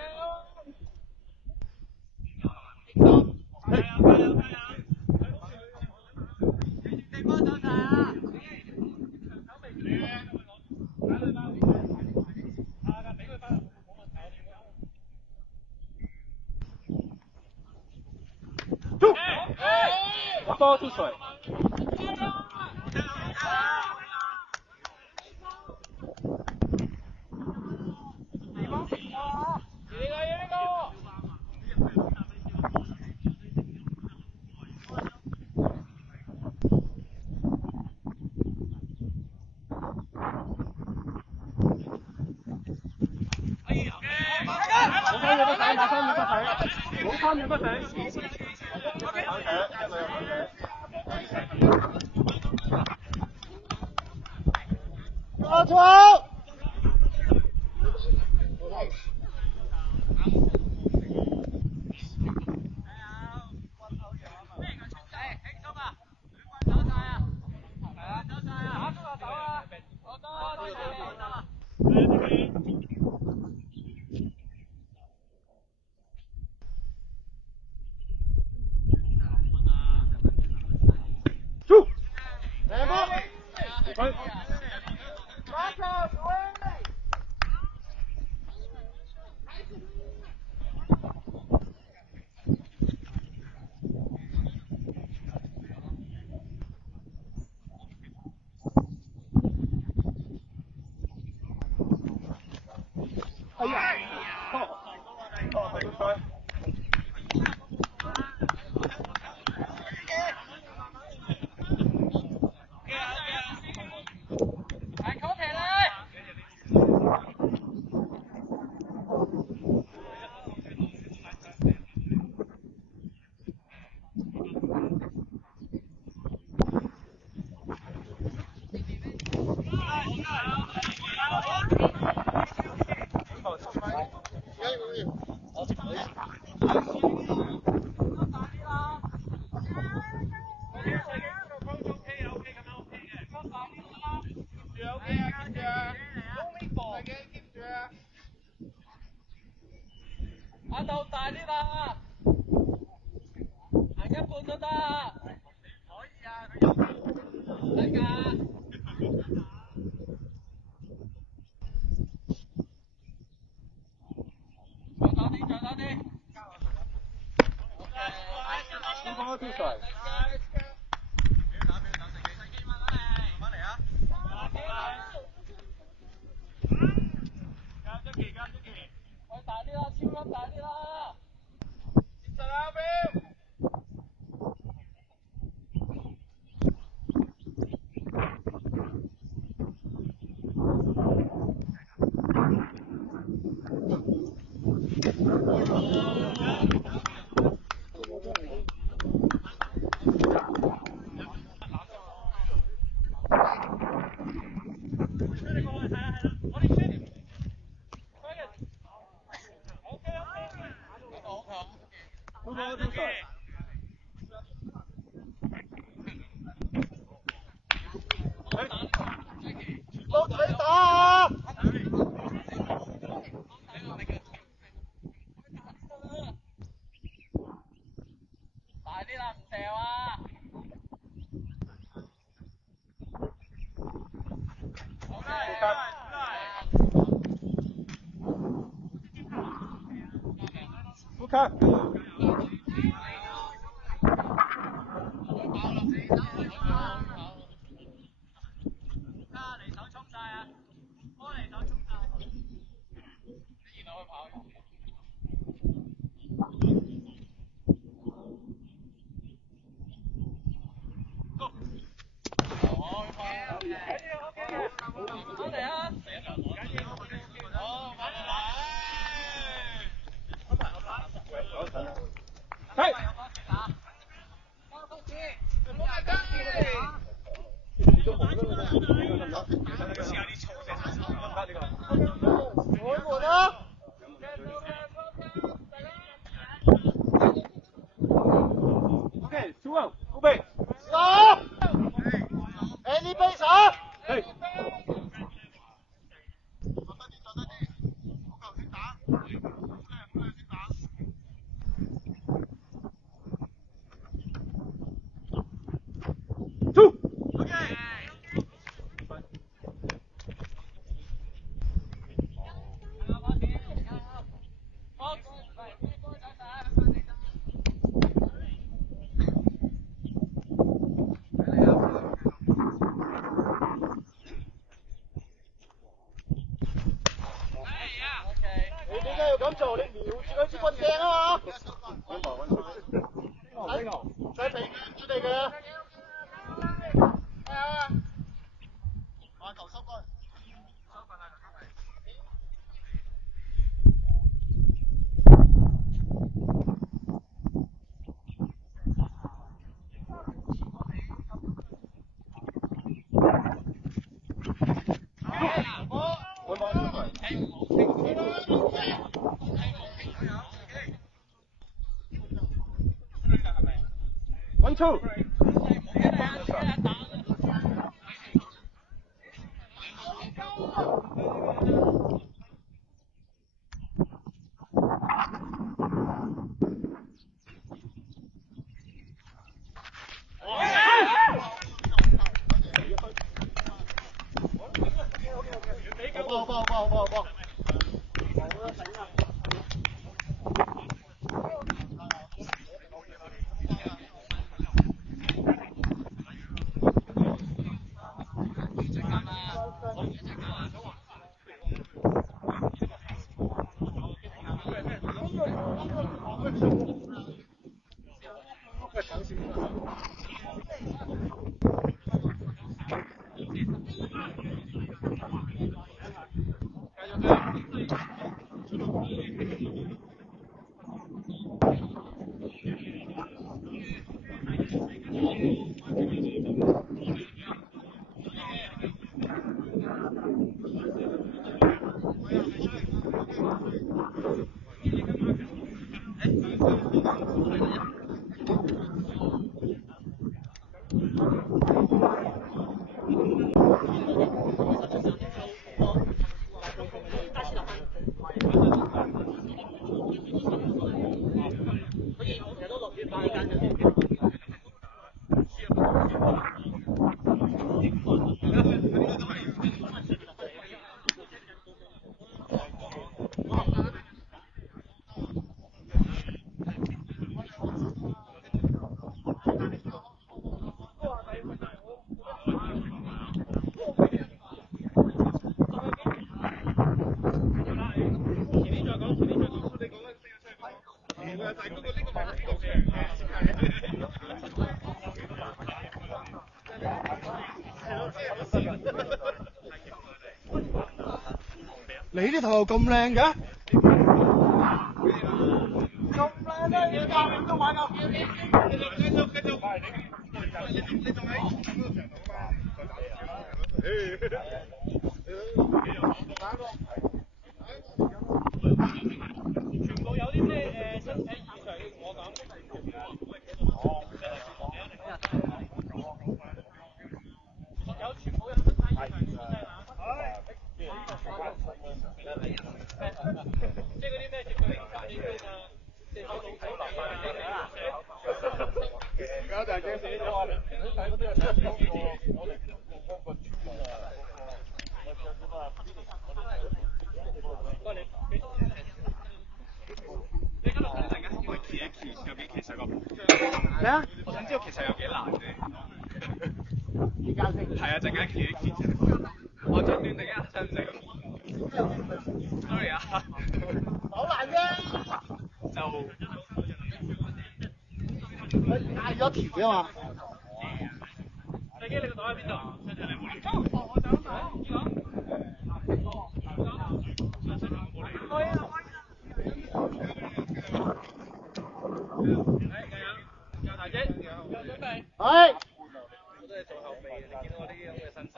Ball to strike. 3秒不使，打3秒不使，冇3秒不使。過錯。阿豆大啲啦，行一半都得。可以啊，佢有得㗎。再打啲，再打啲。大啲啦，超級大啲啦！接實啦，標！到底打啊！大啲啦，唔掉啊！呼吸。咁做，你瞄住佢支棍掟啊嘛！唔使避住你嘅。把球收開。，1 2。你啲頭咁靚嘅？咁靚咧，要教練都玩夠。繼續。你仲喺嗰個場度啊嘛？全部有啲咩身體異常要同我講。有全部有身體異常要講聲啊！即係嗰啲咩接佢發氣機啊，即係手動手流啊，搞大隻死咗啊！你睇嗰啲係睇嗰個，我哋嗰個村啊，你今日睇大家可唔可以企一企？究竟其實個咩啊？我想知道其實有幾難啫。而家先。係啊，陣間企一企啫。我盡斷定啊，真唔使咁。Sorry 啊。好難啫。就佢嗌咗條啊嘛。飛機，你個袋喺邊度？我想買呢個。教大姐，準備。係。我都係做後備，你見到我啲咁嘅身手。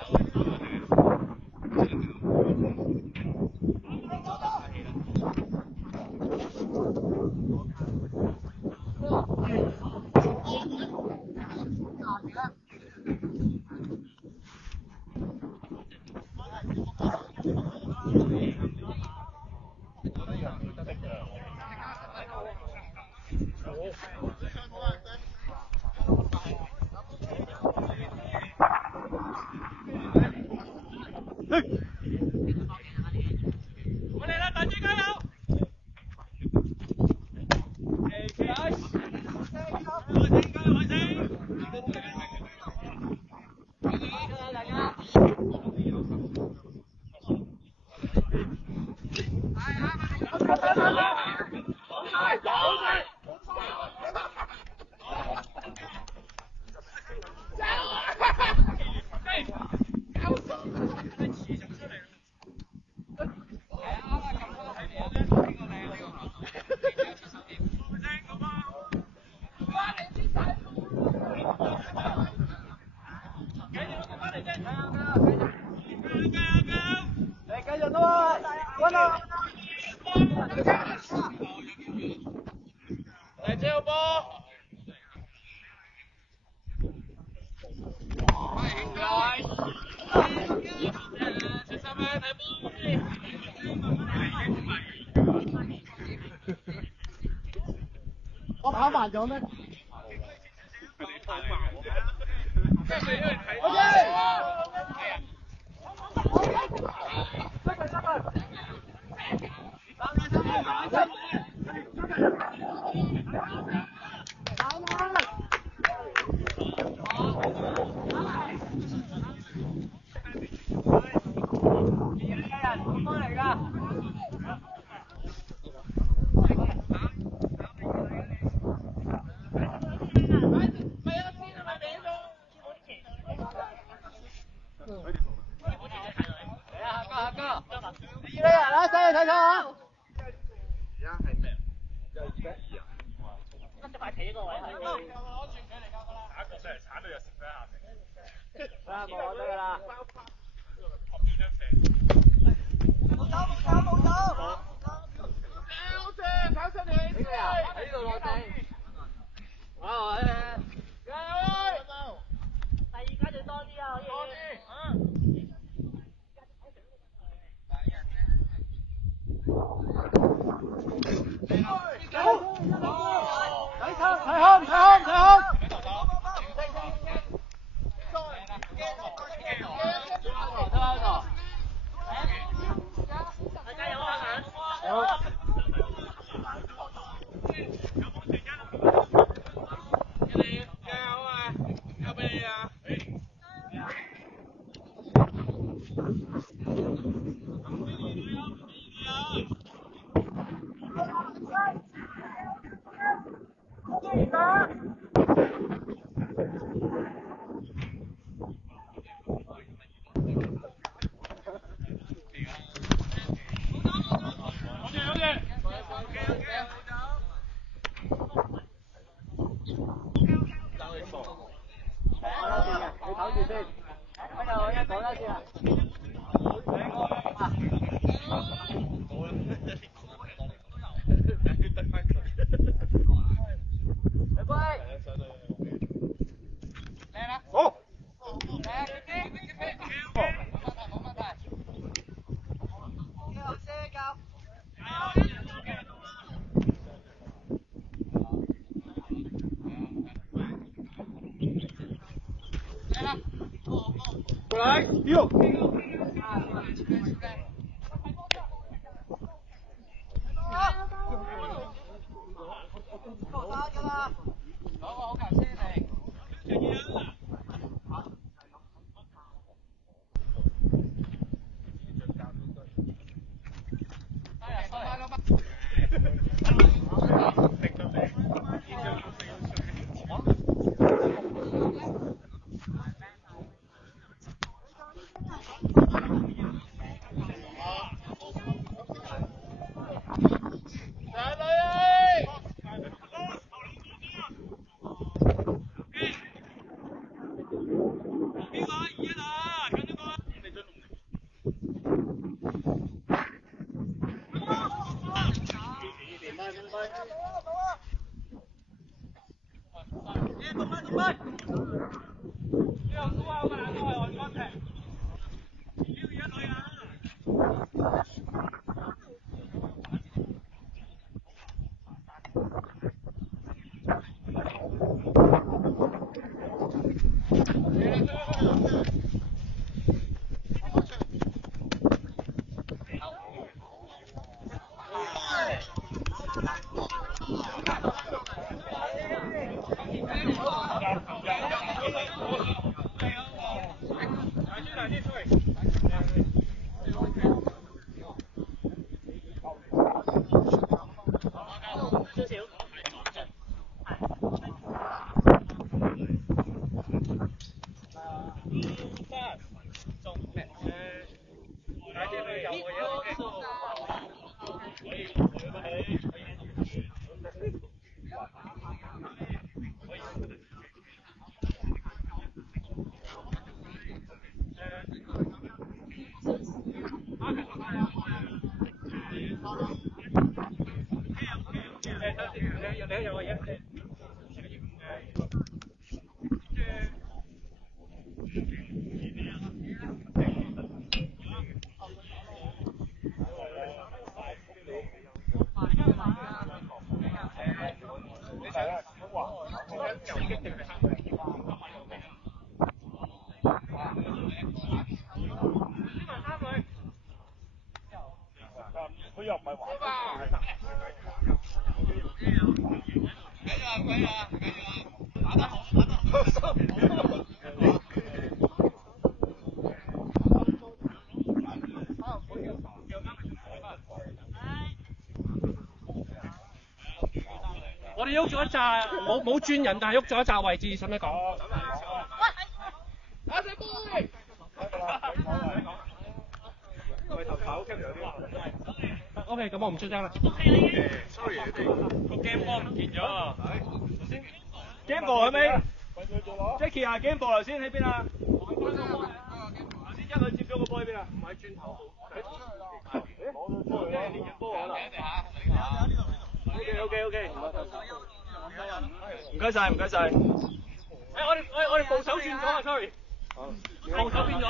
我嚟啦，大姐加油！大姐有波。我跑慢咗咩？有我哋喐咗一紮，冇轉人，但係喐咗一紮位置，使唔使講？OK， 咁我唔出聲啦。Sorry， 你哋個 game ball 唔見咗啊！頭先 game ball 係咪 ？Jackie 啊 ，game ball 頭先喺邊啊？頭先一佢接咗個波喺邊啊？唔係轉頭。OK， 唔該晒。我哋部手轉咗啊 ，sorry。部手變咗。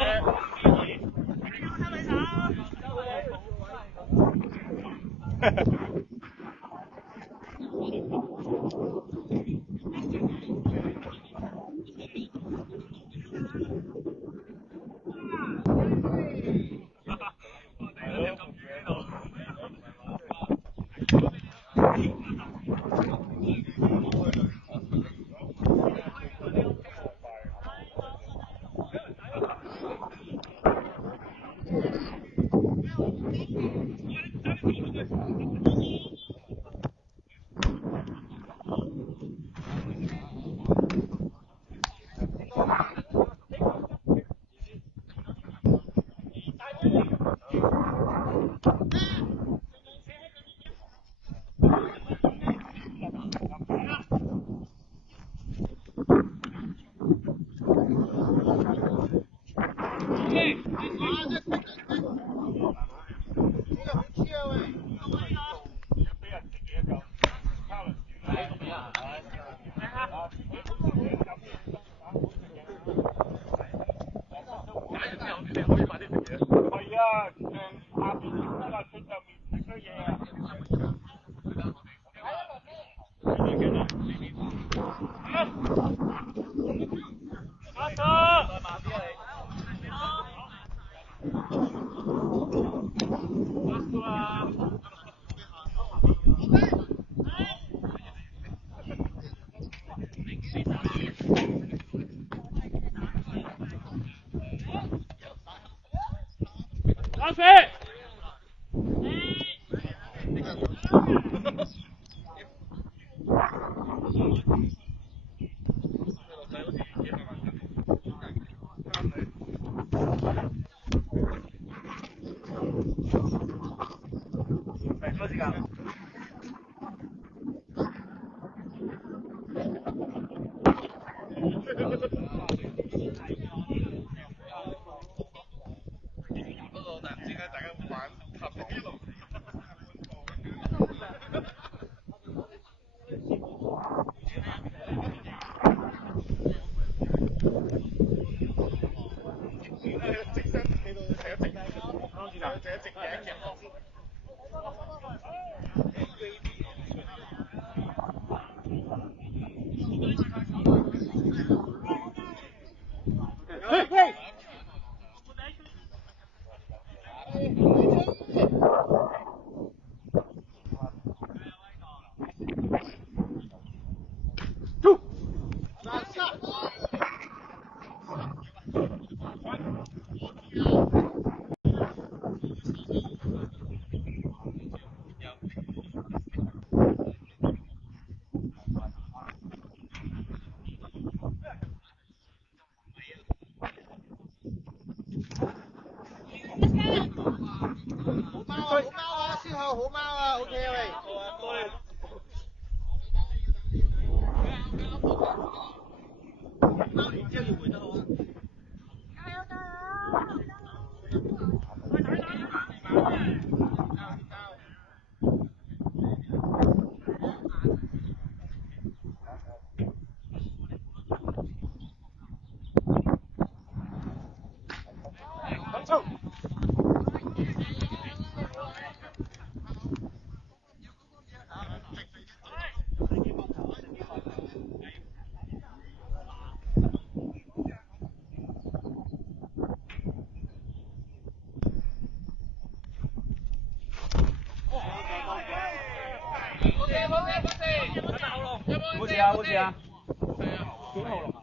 冇事啊，冇事啊。係啊，幾號龍啊？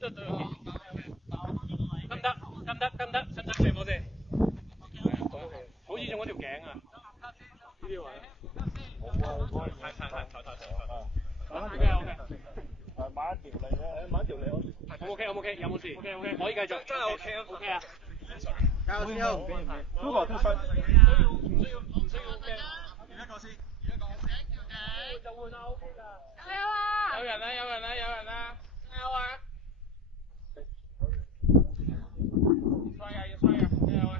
得唔得？使唔使射波先？好似中咗條頸啊！呢啲位。係。買一條脷咧，買一條脷我 OK， 有冇事 ？OK， 可以繼續。真係 OK 啊！加油先啊！都話都衰。唔需要驚。一個先。就換啦 OK 㗎。有人啦！加油啊！要衰啊！加油啊！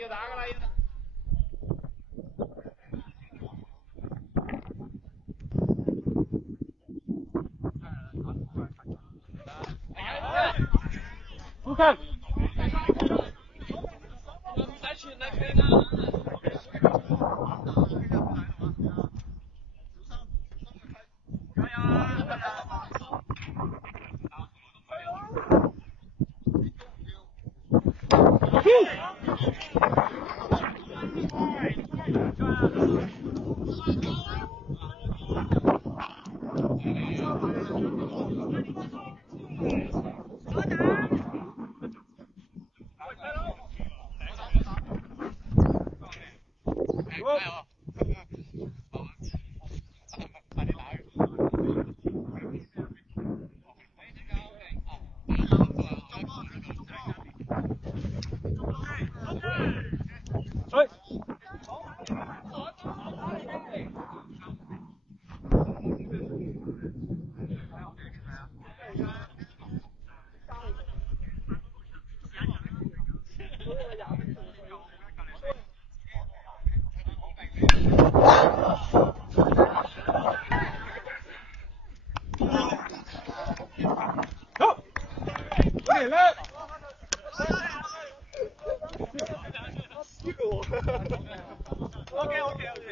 要打㗎啦！好看。唔使全力拼啊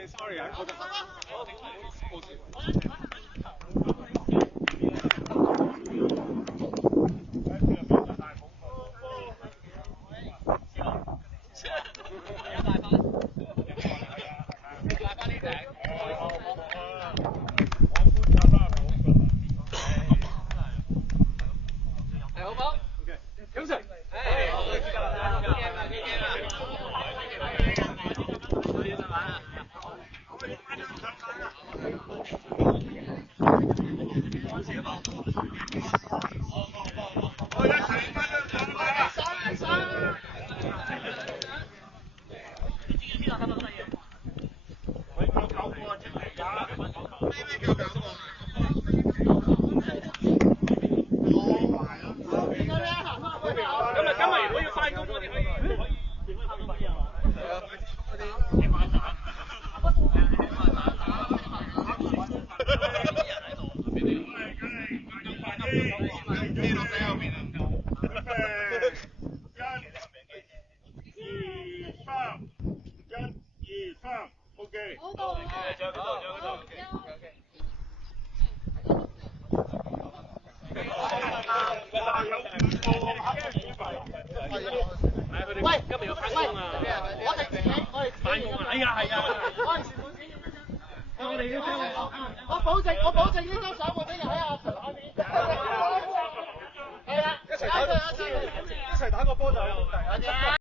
！sorry 啊，我喂，今日要翻工啊！我哋自己，翻工啊！係啊係啊！我保證呢張相會俾人喺阿 Sir 下面。係啊，一齊打個波就有問題。